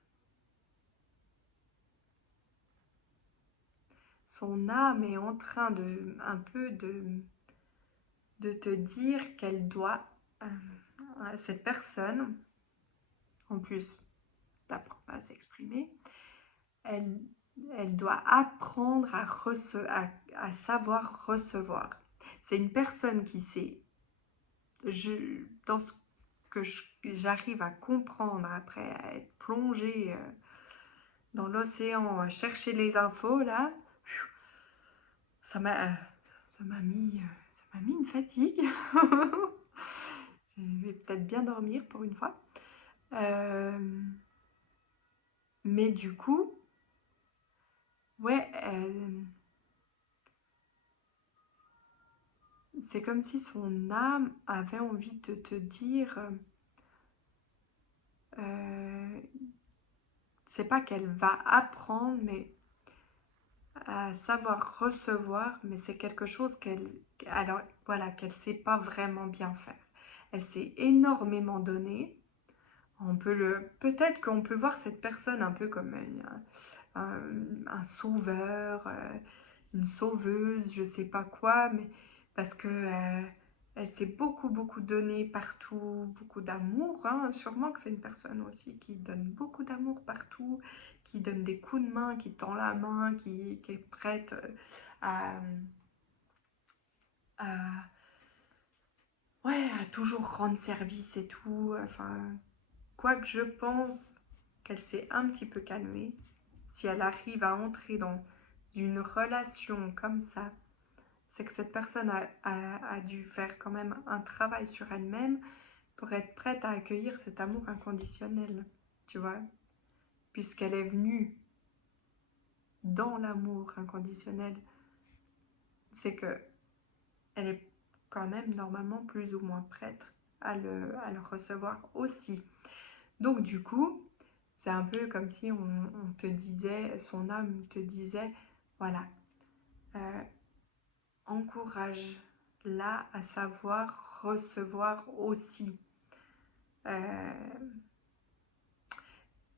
son âme est en train un peu de te dire qu'elle doit, cette personne, en plus d'apprendre à s'exprimer, elle, elle doit apprendre à savoir recevoir. C'est une personne qui sait, dans ce que j'arrive à comprendre après à être plongée dans l'océan, à chercher les infos, là, ça m'a mis une fatigue. Je vais peut-être bien dormir pour une fois. Mais du coup, ouais, c'est comme si son âme avait envie de te dire, c'est pas qu'elle va apprendre, mais à savoir recevoir, mais c'est quelque chose alors voilà, qu'elle sait pas vraiment bien faire. Elle s'est énormément donnée. Peut-être qu'on peut voir cette personne un peu comme un sauveur, une sauveuse, je sais pas quoi, mais parce que elle s'est beaucoup donné partout, beaucoup d'amour, hein. Sûrement que c'est une personne aussi qui donne beaucoup d'amour partout, qui donne des coups de main, qui tend la main, qui est prête à, à, ouais, à toujours rendre service et tout. Enfin, quoique je pense qu'elle s'est un petit peu calmée, si elle arrive à entrer dans une relation comme ça, c'est que cette personne a dû faire quand même un travail sur elle-même pour être prête à accueillir cet amour inconditionnel, tu vois, puisqu'elle est venue dans l'amour inconditionnel, c'est que elle est quand même normalement plus ou moins prête à le recevoir aussi. Donc du coup, c'est un peu comme si on te disait, son âme te disait, voilà, euh, encourage-la à savoir recevoir aussi. Euh,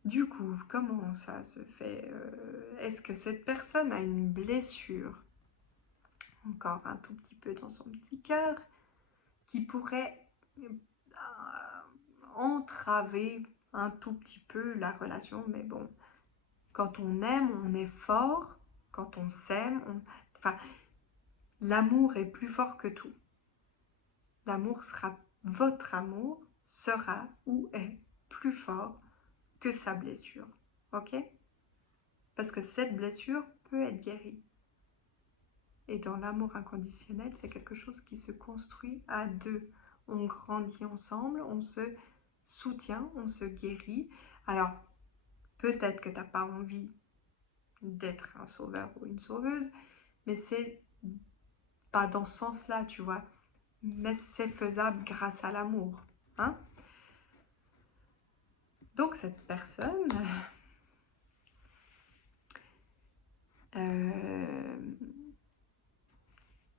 du coup, comment ça se fait? Est-ce que cette personne a une blessure, encore un tout petit peu dans son petit cœur, qui pourrait entraver un tout petit peu la relation? Mais bon, quand on aime, on est fort. Quand on s'aime, enfin, l'amour est plus fort que tout. L'amour sera, votre amour sera ou est plus fort que sa blessure. Ok? Parce que cette blessure peut être guérie. Et dans l'amour inconditionnel, c'est quelque chose qui se construit à deux. On grandit ensemble, on se soutient, on se guérit. Alors, peut-être que tu n'as pas envie d'être un sauveur ou une sauveuse, mais c'est pas dans ce sens-là, tu vois. Mais c'est faisable grâce à l'amour. Hein? Donc cette personne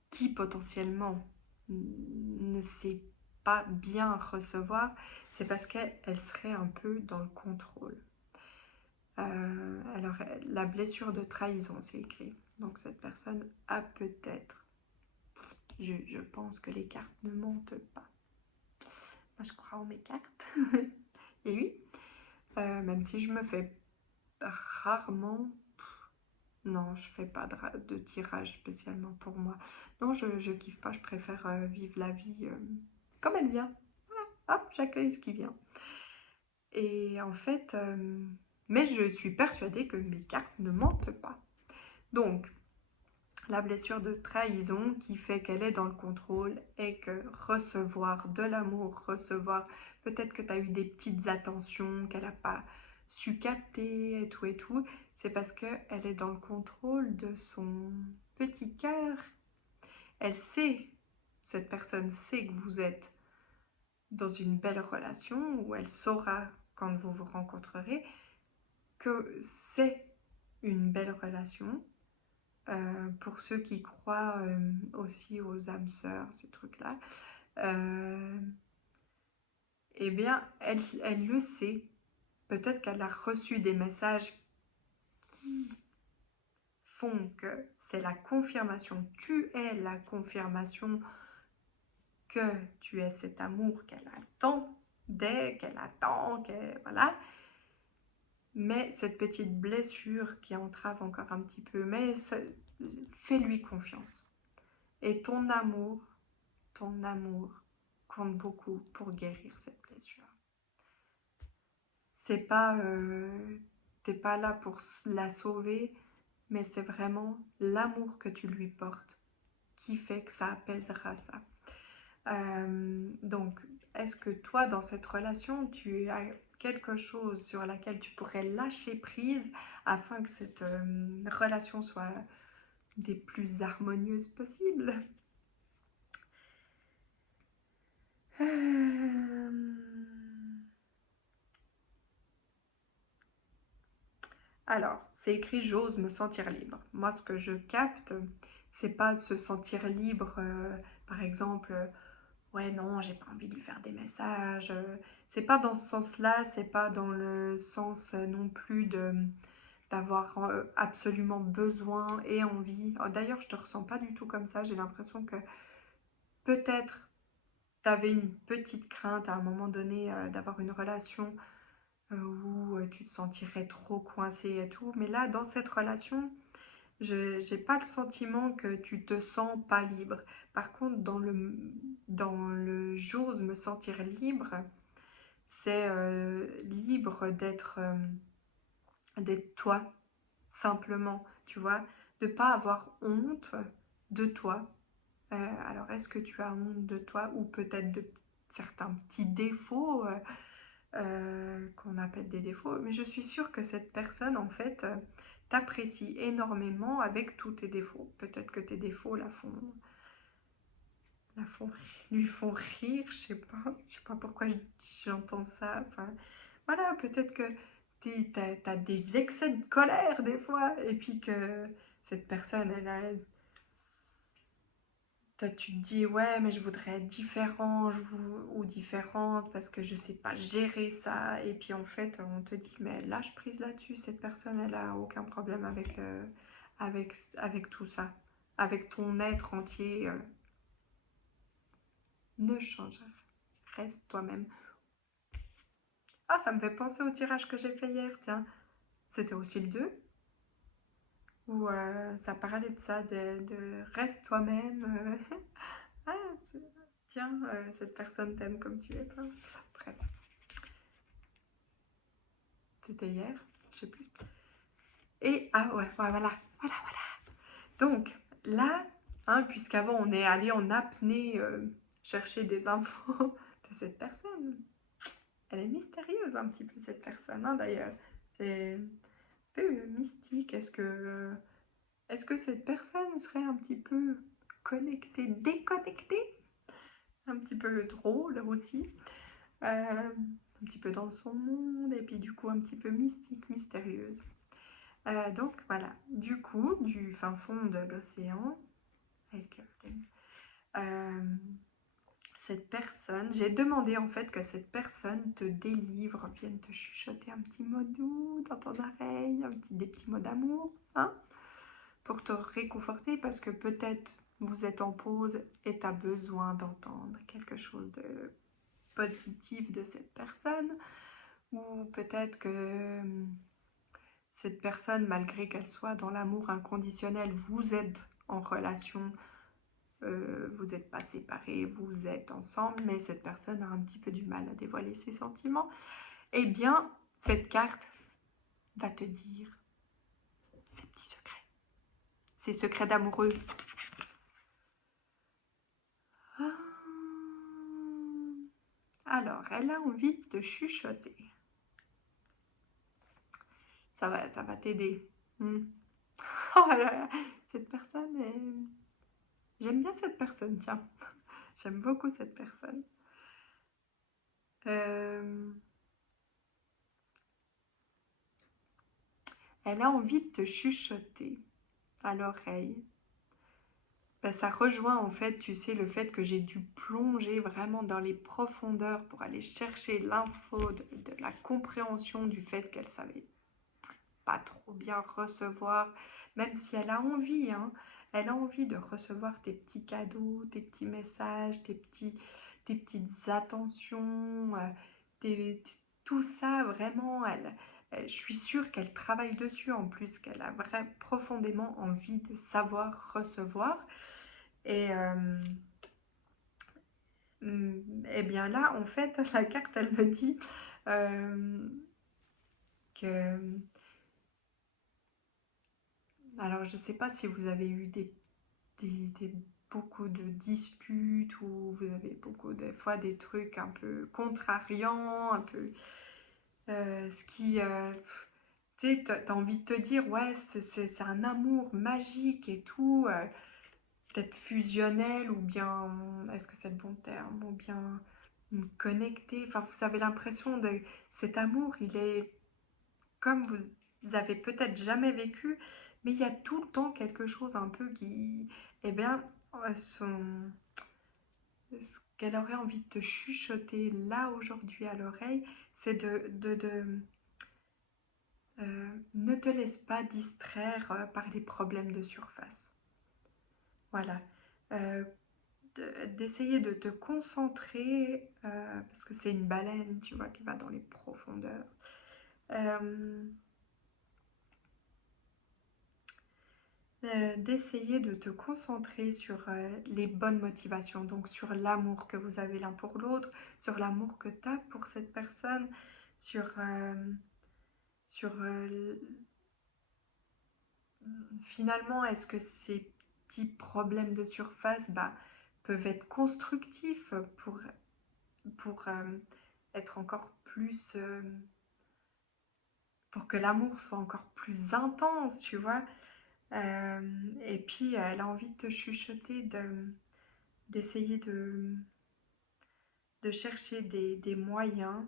qui potentiellement ne sait pas bien recevoir, c'est parce qu'elle serait un peu dans le contrôle. Alors, la blessure de trahison, c'est écrit. Donc cette personne a peut-être, je pense que les cartes ne mentent pas. Moi, je crois en mes cartes. Et oui, même si je me fais rarement... Non, je fais pas de tirage spécialement pour moi. Non, je kiffe pas, je préfère vivre la vie comme elle vient. Voilà, hop, j'accueille ce qui vient. Et en fait, mais je suis persuadée que mes cartes ne mentent pas. Donc, la blessure de trahison qui fait qu'elle est dans le contrôle et que recevoir de l'amour, recevoir, peut-être que tu as eu des petites attentions qu'elle n'a pas su capter et tout, c'est parce qu'elle est dans le contrôle de son petit cœur. Elle sait, cette personne sait que vous êtes dans une belle relation, où elle saura quand vous vous rencontrerez que c'est une belle relation. Pour ceux qui croient aussi aux âmes sœurs, ces trucs-là, eh bien, elle le sait. Peut-être qu'elle a reçu des messages qui font que c'est la confirmation, tu es la confirmation que tu es cet amour qu'elle attend, voilà. Mais cette petite blessure qui entrave encore un petit peu, mais fais-lui confiance. Et ton amour compte beaucoup pour guérir cette blessure. C'est pas, t'es pas là pour la sauver, mais c'est vraiment l'amour que tu lui portes qui fait que ça apaisera ça. Donc, est-ce que toi, dans cette relation, tu as quelque chose sur laquelle tu pourrais lâcher prise afin que cette relation soit des plus harmonieuses possibles? Euh, Alors, c'est écrit j'ose me sentir libre. Moi, ce que je capte, c'est pas se sentir libre, par exemple, ouais, non, j'ai pas envie de lui faire des messages. C'est pas dans ce sens-là, c'est pas dans le sens non plus de d'avoir absolument besoin et envie. Oh, d'ailleurs, je te ressens pas du tout comme ça. J'ai l'impression que peut-être tu avais une petite crainte à un moment donné d'avoir une relation où tu te sentirais trop coincé et tout. Mais là, dans cette relation, je j'ai pas le sentiment que tu te sens pas libre. Par contre, dans le j'ose me sentir libre, c'est libre d'être toi, simplement, tu vois, de pas avoir honte de toi. Alors, est-ce que tu as honte de toi ou peut-être de certains petits défauts qu'on appelle des défauts, mais je suis sûre que cette personne, en fait, t'apprécie énormément avec tous tes défauts. Peut-être que tes défauts la font, lui font rire, je sais pas pourquoi j'entends ça. Enfin, voilà, peut-être que t'as des excès de colère des fois, et puis que cette personne, toi, tu te dis, ouais, mais je voudrais être différent ou différente parce que je sais pas gérer ça. Et puis en fait, on te dit, mais lâche prise là-dessus, cette personne, elle a aucun problème avec tout ça. Avec ton être entier, ne change rien. Reste toi-même. Ah, ça me fait penser au tirage que j'ai fait hier, tiens. C'était aussi le 2 où ça parlait de ça, de reste toi-même. Ah, tiens, cette personne t'aime comme tu es pas. Bref, c'était hier, je sais plus. Et, ah ouais, ouais, voilà. Donc, là, hein, puisqu'avant on est allé en apnée chercher des infos de cette personne, elle est mystérieuse un petit peu cette personne, hein, d'ailleurs. C'est un peu mystique. Est-ce que cette personne serait un petit peu connectée, déconnectée? Un petit peu drôle aussi. Un petit peu dans son monde et puis du coup un petit peu mystique, mystérieuse. Donc voilà, du coup, du fin fond de l'océan, avec cette personne, j'ai demandé en fait que cette personne te délivre, vienne te chuchoter un petit mot doux dans ton oreille, des petits mots d'amour, hein, pour te réconforter parce que peut-être vous êtes en pause et tu as besoin d'entendre quelque chose de positif de cette personne. Ou peut-être que cette personne, malgré qu'elle soit dans l'amour inconditionnel, vous êtes en relation, vous n'êtes pas séparés, vous êtes ensemble, mais cette personne a un petit peu du mal à dévoiler ses sentiments. Eh bien, cette carte va te dire ses petits secrets, ses secrets d'amoureux. Ah. Alors, elle a envie de te chuchoter. Ça va t'aider. Hmm. Oh là là, cette personne est... J'aime bien cette personne, tiens. J'aime beaucoup cette personne. Euh, Elle a envie de te chuchoter à l'oreille. Ben, ça rejoint en fait, tu sais, le fait que j'ai dû plonger vraiment dans les profondeurs pour aller chercher l'info de la compréhension du fait qu'elle savait pas trop bien recevoir, même si elle a envie, hein. Elle a envie de recevoir tes petits cadeaux, tes petits messages, tes petites attentions, tout ça vraiment. Je suis sûre qu'elle travaille dessus en plus, qu'elle a vraiment profondément envie de savoir recevoir. Et eh bien là, en fait, la carte, elle me dit que alors, je ne sais pas si vous avez eu beaucoup de disputes ou vous avez beaucoup de fois des trucs un peu contrariants, un peu ce qui... tu sais, t'as envie de te dire, ouais, c'est un amour magique et tout, peut-être fusionnel ou bien, est-ce que c'est le bon terme, ou bien connecté. Enfin, vous avez l'impression de cet amour, il est comme vous avez peut-être jamais vécu, mais il y a tout le temps quelque chose un peu qui, eh bien, ce qu'elle aurait envie de te chuchoter là aujourd'hui à l'oreille, c'est ne te laisse pas distraire par les problèmes de surface. Voilà. Euh, D'essayer de te concentrer, parce que c'est une baleine, tu vois, qui va dans les profondeurs. Euh, D'essayer de te concentrer sur les bonnes motivations, donc sur l'amour que vous avez l'un pour l'autre, sur l'amour que tu as pour cette personne, sur finalement, est-ce que ces petits problèmes de surface peuvent être constructifs pour être encore plus, pour que l'amour soit encore plus intense, tu vois. Et puis, elle a envie de te chuchoter, d'essayer de chercher des moyens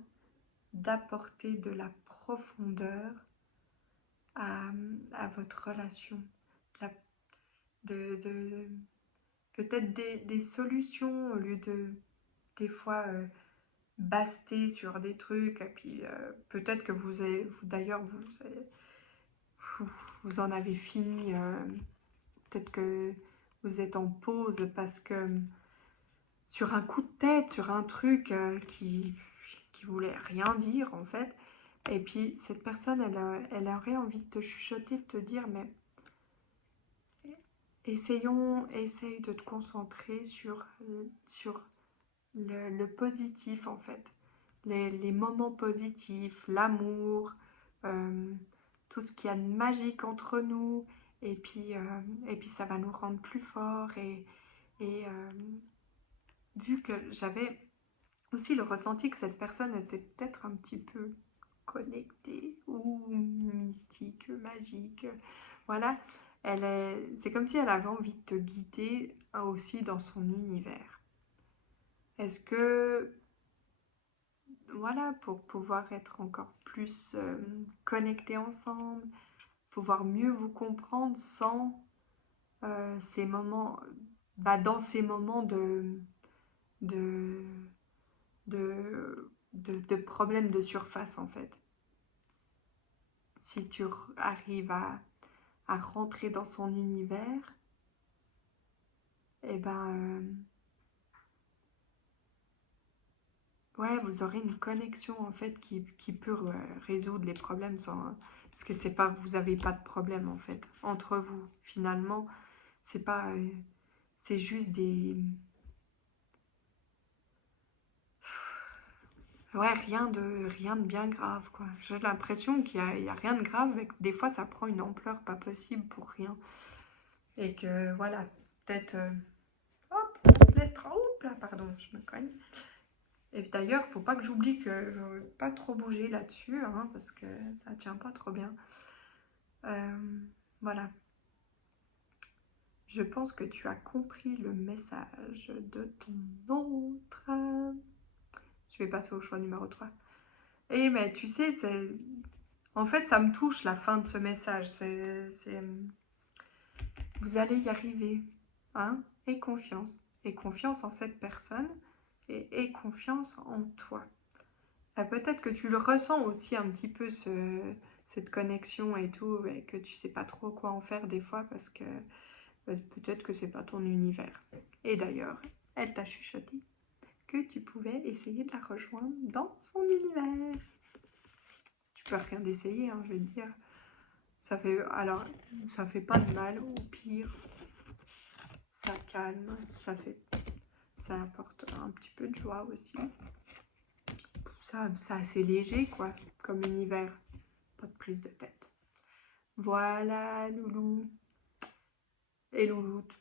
d'apporter de la profondeur à, à votre relation. La- de peut-être des solutions au lieu de des fois baster sur des trucs. Et puis peut-être que d'ailleurs, vous, vous en avez fini. Peut-être que vous êtes en pause parce que sur un coup de tête, sur un truc qui voulait rien dire en fait. Et puis cette personne, elle aurait envie de te chuchoter, de te dire, mais essaye de te concentrer sur le positif en fait. Les moments positifs, l'amour, euh, tout ce qu'il y a de magique entre nous. Et puis ça va nous rendre plus forts. Et vu que j'avais aussi le ressenti que cette personne était peut-être un petit peu connectée ou mystique, magique. Voilà, c'est comme si elle avait envie de te guider aussi dans son univers. Est-ce que, voilà, pour pouvoir être encore plus connectés ensemble, pouvoir mieux vous comprendre sans ces moments, dans ces moments de, de problèmes de surface en fait. Si tu arrives à rentrer dans son univers, et ouais, vous aurez une connexion en fait qui peut résoudre les problèmes sans, parce que c'est pas, vous avez pas de problème en fait entre vous. Finalement, c'est pas, c'est juste ouais, rien de bien grave quoi. J'ai l'impression il y a rien de grave, mais que des fois ça prend une ampleur pas possible pour rien. Et que voilà, peut-être, hop, on se laisse trop, oups là, pardon, je me cogne. Et d'ailleurs, faut pas que j'oublie que je ne vais pas trop bouger là-dessus, hein, parce que ça tient pas trop bien. Voilà. Je pense que tu as compris le message de ton autre. Je vais passer au choix numéro 3. Et mais tu sais, en fait, ça me touche la fin de ce message. Vous allez y arriver. Hein? Et confiance. Et confiance en cette personne. Et confiance en toi. Peut-être que tu le ressens aussi un petit peu cette connexion et tout, et que tu sais pas trop quoi en faire des fois parce que peut-être que c'est pas ton univers. Et d'ailleurs, elle t'a chuchoté que tu pouvais essayer de la rejoindre dans son univers. Tu peux rien d'essayer, hein, je veux te dire. Alors, ça fait pas de mal, au pire, ça calme, ça apporte un petit peu de joie aussi. C'est assez léger, quoi, comme univers. Pas de prise de tête. Voilà, loulou. Et louloute.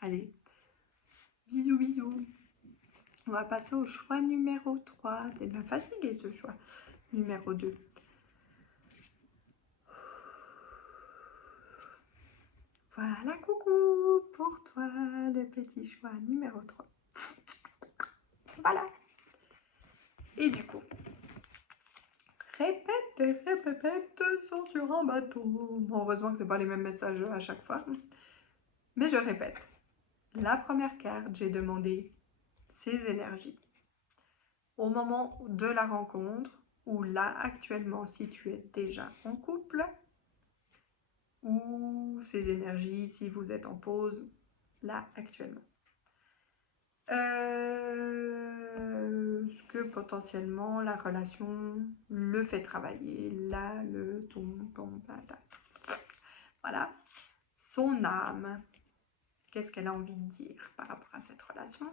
Allez, bisous, bisous. On va passer au choix numéro 3. T'es bien fatigué ce choix. Numéro 2. Voilà, coucou pour toi, le petit choix numéro 3. Voilà. Et du coup, répète et répète, sont sur un bateau. Bon, heureusement que c'est pas les mêmes messages à chaque fois. Mais je répète. La première carte, j'ai demandé ses énergies. Au moment de la rencontre, ou là actuellement si tu es déjà en couple, ou ses énergies si vous êtes en pause, là actuellement. Ce que potentiellement la relation le fait travailler, là, le ton, pata. Voilà. Son âme, qu'est-ce qu'elle a envie de dire par rapport à cette relation?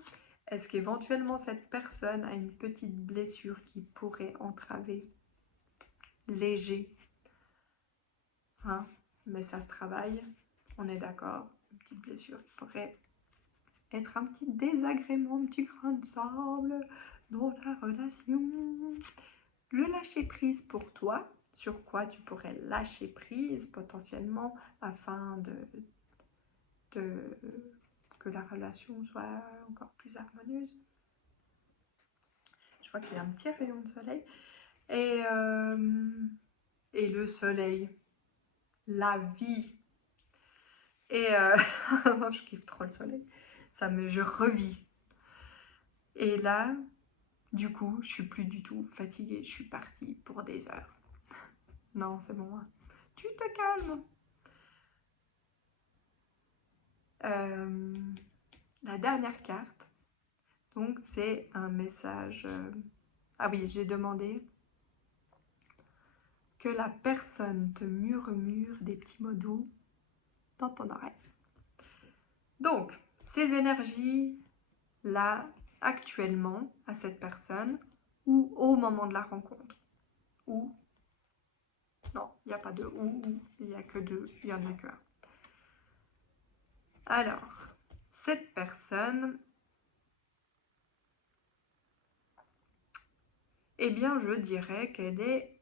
Est-ce qu'éventuellement cette personne a une petite blessure qui pourrait entraver? Léger, hein? Mais ça se travaille, on est d'accord. Une petite blessure qui pourrait être un petit désagrément, un petit grain de sable dans la relation. Le lâcher prise pour toi, sur quoi tu pourrais lâcher prise potentiellement afin que la relation soit encore plus harmonieuse. Je vois qu'il y a un petit rayon de soleil. Et le soleil, la vie. Et moi je kiffe trop le soleil. Je revis. Et là, du coup, je suis plus du tout fatiguée. Je suis partie pour des heures. Non, c'est bon. Tu te calmes. La dernière carte, donc c'est un message. Ah oui, j'ai demandé que la personne te murmure des petits mots doux dans ton oreille. Donc, ces énergies là actuellement à cette personne ou au moment de la rencontre. Ou non, il n'y a pas de ou, il n'y a que deux, il n'y en a qu'un. Alors, cette personne, eh bien, je dirais qu'elle est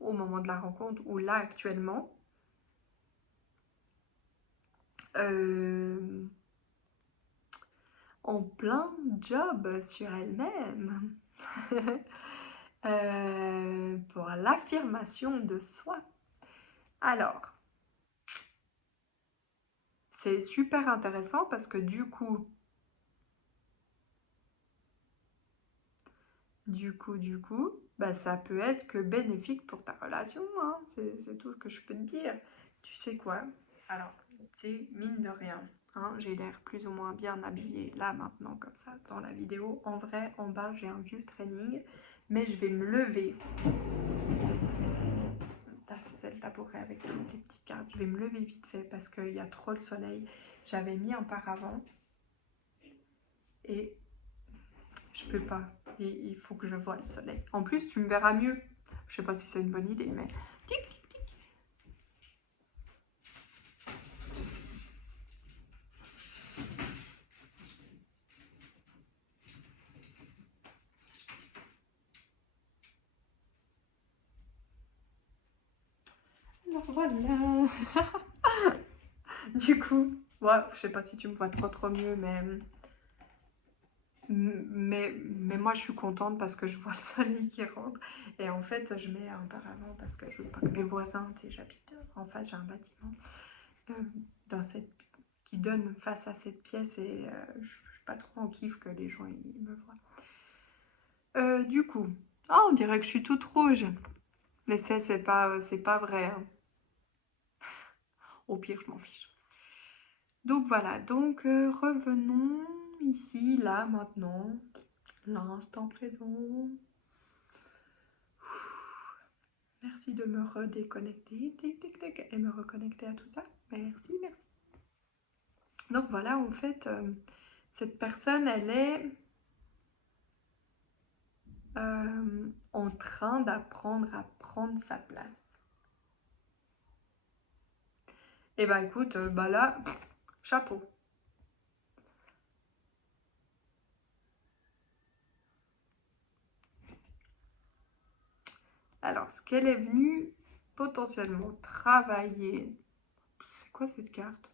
au moment de la rencontre ou là actuellement en plein job sur elle-même pour l'affirmation de soi. Alors, c'est super intéressant parce que du coup, bah, ça peut être que bénéfique pour ta relation, hein. C'est tout ce que je peux te dire. Tu sais quoi? Alors, c'est mine de rien, hein, j'ai l'air plus ou moins bien habillée là maintenant comme ça dans la vidéo. En vrai, en bas, j'ai un vieux training, mais je vais me lever. C'est le tabouret avec toutes les petites cartes. Je vais me lever vite fait parce qu'il y a trop de soleil. J'avais mis un paravent et je peux pas. Il faut que je voie le soleil. En plus, tu me verras mieux. Je sais pas si c'est une bonne idée, mais... Alors voilà. Du coup, ouais, je sais pas si tu me vois trop mieux, mais moi je suis contente parce que je vois le soleil qui rentre. Et en fait, je mets un paravent parce que je veux pas que mes voisins, tu sais, j'habite en face, j'ai un bâtiment dans cette, qui donne face à cette pièce et je suis pas trop en kiff que les gens ils me voient. Du coup, oh, on dirait que je suis toute rouge. Mais c'est pas vrai, hein. Au pire, je m'en fiche. Donc voilà, donc revenons ici, là, maintenant, l'instant présent. Merci de me redéconnecter, tic, tic, tic, et me reconnecter à tout ça. Merci, merci. Donc voilà, en fait, cette personne, elle est en train d'apprendre à prendre sa place. Et bah écoute, bah là, chapeau. Alors, ce qu'elle est venue potentiellement travailler... C'est quoi cette carte?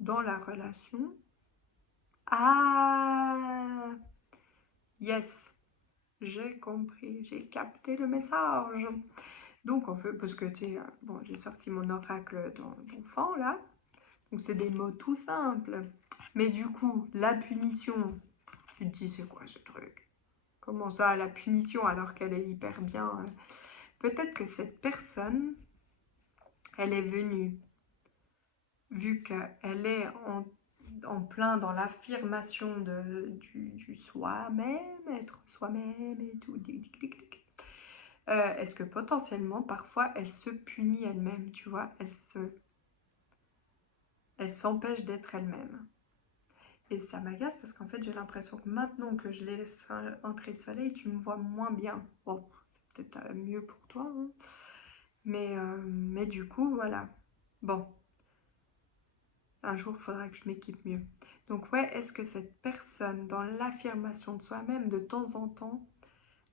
Dans la relation. Ah, yes, j'ai compris, j'ai capté le message. Donc, on fait, parce que tu sais, bon, j'ai sorti mon oracle d'enfant là, donc c'est des mots tout simples. Mais du coup, la punition, tu te dis, c'est quoi ce truc? Comment ça, la punition, alors qu'elle est hyper bien? Peut-être que cette personne, elle est venue, vu qu'elle est en plein dans l'affirmation du soi-même, être soi-même et tout. Est-ce que potentiellement, parfois, elle se punit elle-même, tu vois, elle s'empêche d'être elle-même. Et ça m'agace parce qu'en fait, j'ai l'impression que maintenant que je laisse entrer le soleil, tu me vois moins bien. Bon, c'est peut-être mieux pour toi, hein. Mais du coup, voilà. Bon, un jour, il faudra que je m'équipe mieux. Donc ouais, est-ce que cette personne, dans l'affirmation de soi-même, de temps en temps,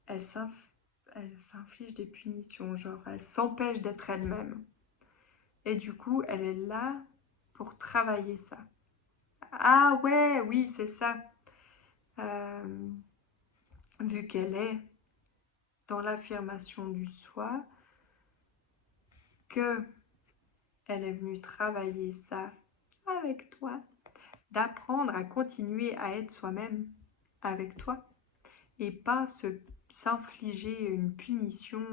elle s'inflige des punitions, genre elle s'empêche d'être elle-même. Et du coup, elle est là pour travailler ça. Ah ouais, oui, c'est ça. Euh, Vu qu'elle est dans l'affirmation du soi, que elle est venue travailler ça avec toi, d'apprendre à continuer à être soi-même avec toi et pas s'infliger une punition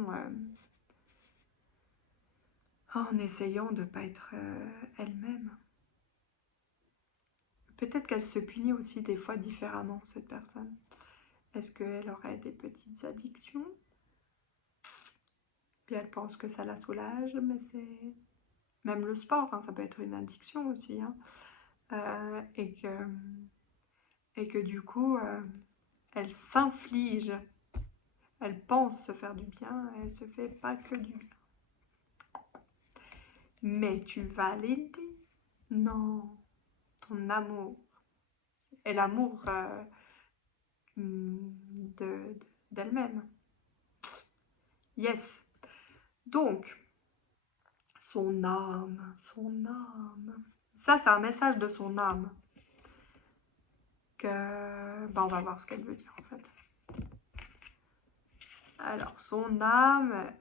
en essayant de ne pas être elle-même. Peut-être qu'elle se punit aussi des fois différemment, cette personne. Est-ce qu'elle aurait des petites addictions? Puis elle pense que ça la soulage, mais c'est... Même le sport, hein, ça peut être une addiction aussi. Hein. Et que du coup, elle s'inflige. Elle pense se faire du bien, elle se fait pas que du bien. Mais tu vas l'aider. Non, ton amour. Et l'amour d'elle-même. Yes. Donc, son âme, son âme. Ça, c'est un message de son âme. On va voir ce qu'elle veut dire en fait. Alors, son âme,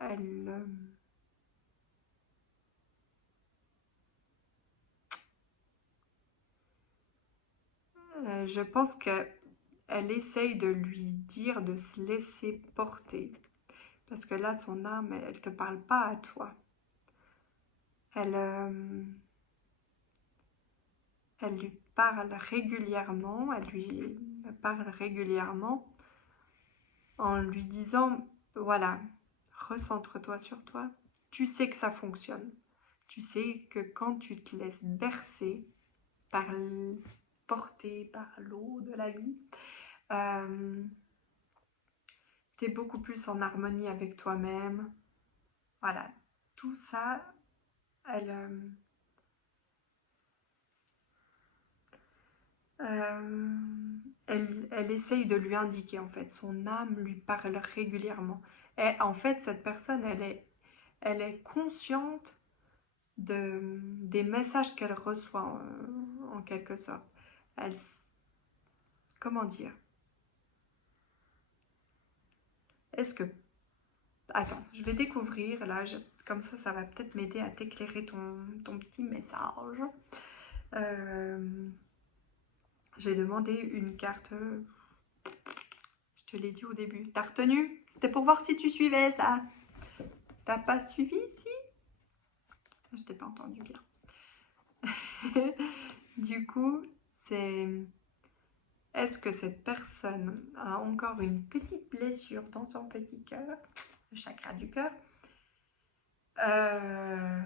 je pense qu'elle essaye de lui dire de se laisser porter. Parce que là, son âme, elle ne te parle pas à toi. Elle lui parle régulièrement, elle lui parle régulièrement en lui disant, voilà, recentre-toi sur toi. Tu sais que ça fonctionne. Tu sais que quand tu te laisses bercer par porter par l'eau de la vie, tu es beaucoup plus en harmonie avec toi-même. Voilà, tout ça, elle, elle essaye de lui indiquer en fait. Son âme lui parle régulièrement. Et en fait, cette personne, elle est consciente des messages qu'elle reçoit en quelque sorte. Elle, comment dire? Est-ce que... Attends, je vais découvrir, là, comme ça va peut-être m'aider à t'éclairer ton petit message. J'ai demandé une carte, je te l'ai dit au début. T'as retenu? C'était pour voir si tu suivais ça. T'as pas suivi ici? Je t'ai pas entendu bien. Du coup, c'est... Est-ce que cette personne a encore une petite blessure dans son petit cœur, le chakra du cœur, euh,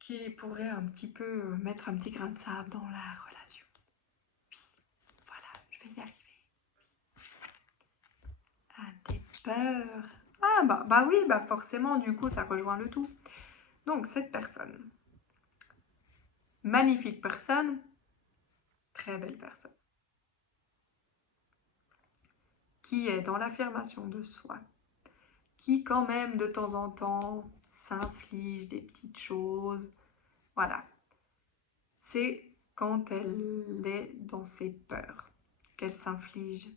qui pourrait un petit peu mettre un petit grain de sable dans la relation? Oui, voilà, je vais y arriver. Ah, des peurs. Ah bah oui, bah forcément, du coup, ça rejoint le tout. Donc, cette personne, magnifique personne, très belle personne, qui est dans l'affirmation de soi, qui quand même de temps en temps s'inflige des petites choses. Voilà. C'est quand elle est dans ses peurs, qu'elle s'inflige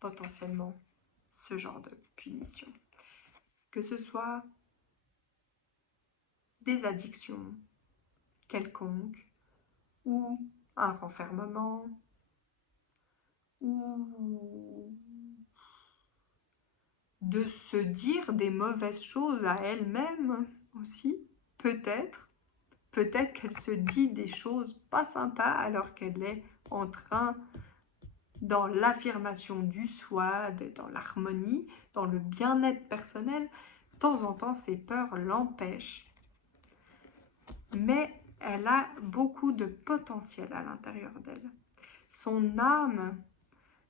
potentiellement ce genre de punition. Que ce soit des addictions quelconques, ou un renfermement, ou de se dire des mauvaises choses à elle-même aussi, peut-être. Peut-être qu'elle se dit des choses pas sympas alors qu'elle est en train, dans l'affirmation du soi, dans l'harmonie, dans le bien-être personnel. De temps en temps, ses peurs l'empêchent. Mais elle a beaucoup de potentiel à l'intérieur d'elle. Son âme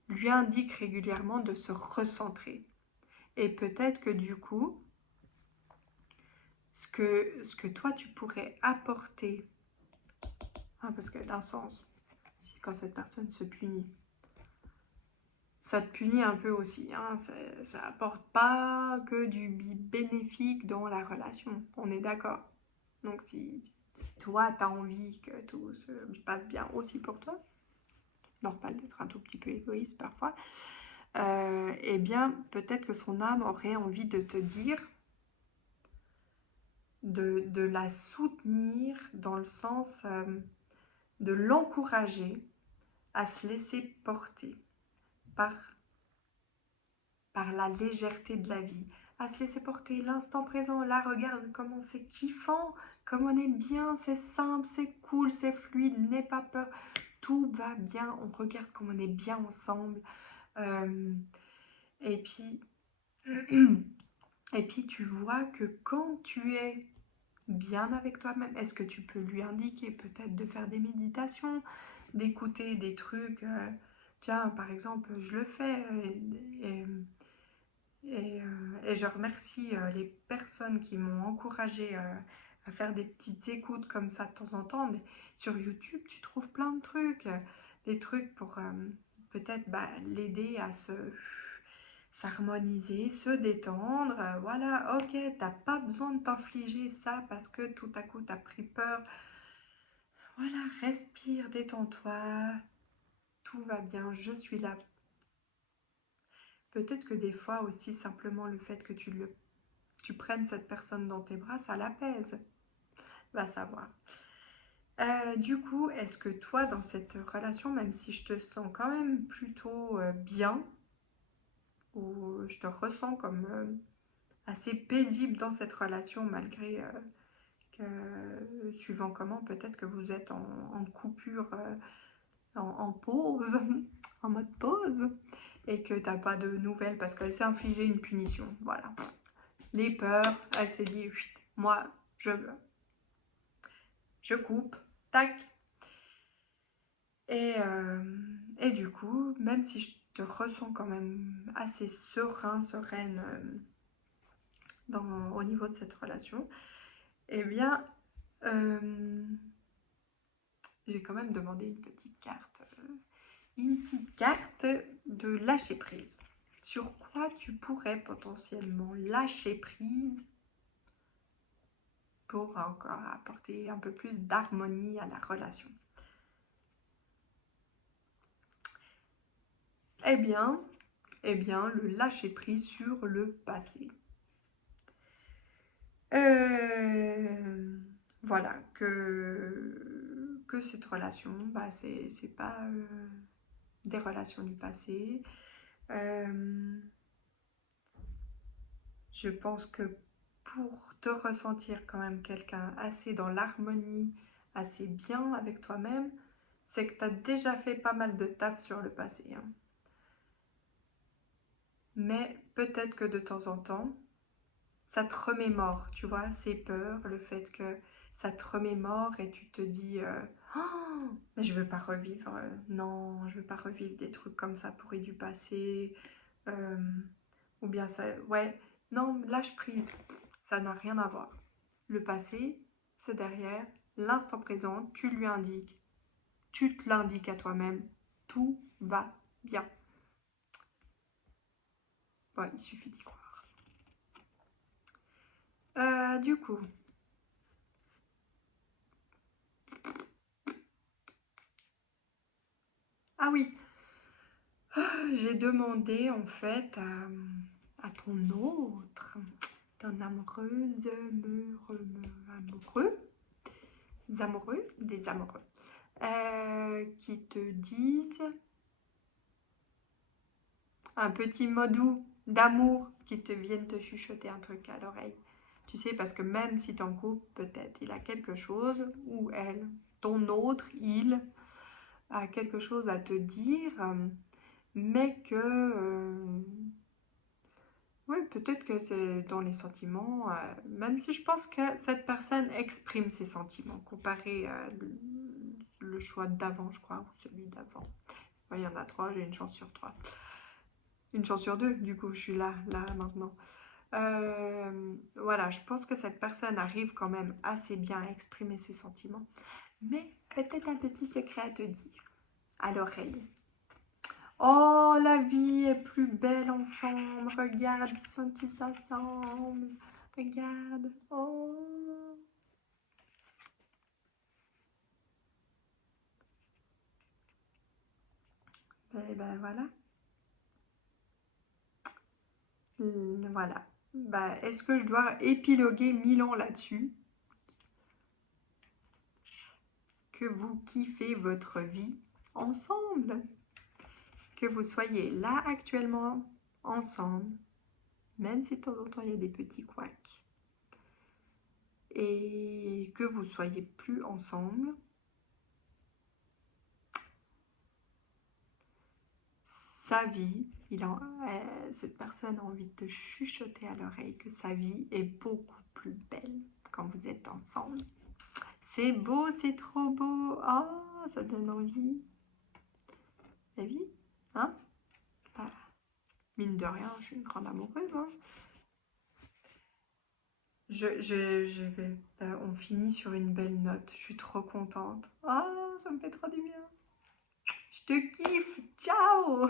lui indique régulièrement de se recentrer. Et peut-être que du coup, ce que toi tu pourrais apporter, hein, parce que d'un sens, quand cette personne se punit, ça te punit un peu aussi, hein, ça apporte pas que du bénéfique dans la relation, on est d'accord. Donc si toi tu as envie que tout se passe bien aussi pour toi, normal d'être un tout petit peu égoïste parfois, eh bien peut-être que son âme aurait envie de te dire, de la soutenir dans le sens de l'encourager à se laisser porter par, par la légèreté de la vie, à se laisser porter l'instant présent. Là, regarde comment c'est kiffant, comme on est bien, c'est simple, c'est cool, c'est fluide, n'aie pas peur, tout va bien, on regarde comme on est bien ensemble. Et puis, et puis tu vois que quand tu es bien avec toi-même, est-ce que tu peux lui indiquer peut-être de faire des méditations, d'écouter des trucs, tiens par exemple je le fais, et je remercie les personnes qui m'ont encouragée à faire des petites écoutes comme ça de temps en temps. Sur YouTube tu trouves plein de trucs, des trucs pour peut-être l'aider à s'harmoniser, se détendre. Voilà, ok, t'as pas besoin de t'infliger ça parce que tout à coup t'as pris peur. Voilà, respire, détends-toi, tout va bien, je suis là. Peut-être que des fois aussi, simplement le fait que tu prennes cette personne dans tes bras, ça l'apaise. Va savoir. Du coup, est-ce que toi, dans cette relation, même si je te sens quand même plutôt bien, ou je te ressens comme assez paisible dans cette relation, malgré que, suivant comment, peut-être que vous êtes en coupure, en pause, en mode pause, et que t'as pas de nouvelles parce qu'elle s'est infligée une punition. Voilà. Les peurs, elle s'est dit, moi, je coupe, tac. Et du coup, même si je te ressens quand même assez sereine au niveau de cette relation, eh bien, j'ai quand même demandé une petite carte de lâcher prise. Sur quoi tu pourrais potentiellement lâcher prise pour encore apporter un peu plus d'harmonie à la relation? Eh bien, le lâcher prise sur le passé. Voilà, que cette relation, c'est pas des relations du passé. Je pense que pour te ressentir quand même quelqu'un assez dans l'harmonie, assez bien avec toi-même, c'est que tu as déjà fait pas mal de taf sur le passé, hein. Mais peut-être que de temps en temps, ça te remémore, tu vois, ces peurs, le fait que ça te remémore et tu te dis oh, mais je veux pas revivre, non, je veux pas revivre des trucs comme ça pourris du passé, euh, ou bien ça, ouais, non, lâche prise, ça n'a rien à voir. Le passé, c'est derrière, l'instant présent, tu lui indiques, tu te l'indiques à toi-même, tout va bien. Bon, il suffit d'y croire. Du coup, j'ai demandé en fait à ton autre, ton amoureuse, amoureux, des amoureux, qui te disent un petit mot doux d'amour, qui te viennent te chuchoter un truc à l'oreille. Tu sais, parce que même si t'es en couple, peut-être il a quelque chose, ou elle, ton autre, il a quelque chose à te dire, mais que oui, peut-être que c'est dans les sentiments, même si je pense que cette personne exprime ses sentiments, comparé à le choix d'avant, je crois, ou celui d'avant. Ouais, il y en a 3, j'ai une chance sur 3. Une chance sur 2, du coup, je suis là maintenant. Voilà, je pense que cette personne arrive quand même assez bien à exprimer ses sentiments, mais peut-être un petit secret à te dire, à l'oreille. Oh, la vie est plus belle ensemble. Regarde, ils sont tous ensemble. Regarde. Oh. Ben voilà. Voilà. Bah, est-ce que je dois épiloguer 1000 ans là-dessus? Que vous kiffez votre vie ensemble. Que vous soyez là actuellement ensemble. Même si de temps en temps il y a des petits couacs. Et que vous soyez plus ensemble. Sa vie, cette personne a envie de te chuchoter à l'oreille que sa vie est beaucoup plus belle quand vous êtes ensemble. C'est beau, c'est trop beau. Oh, ça donne envie. La vie, hein? Bah, mine de rien, je suis une grande amoureuse. Hein. On finit sur une belle note. Je suis trop contente. Ah, ça me fait trop du bien. Je te kiffe. Ciao.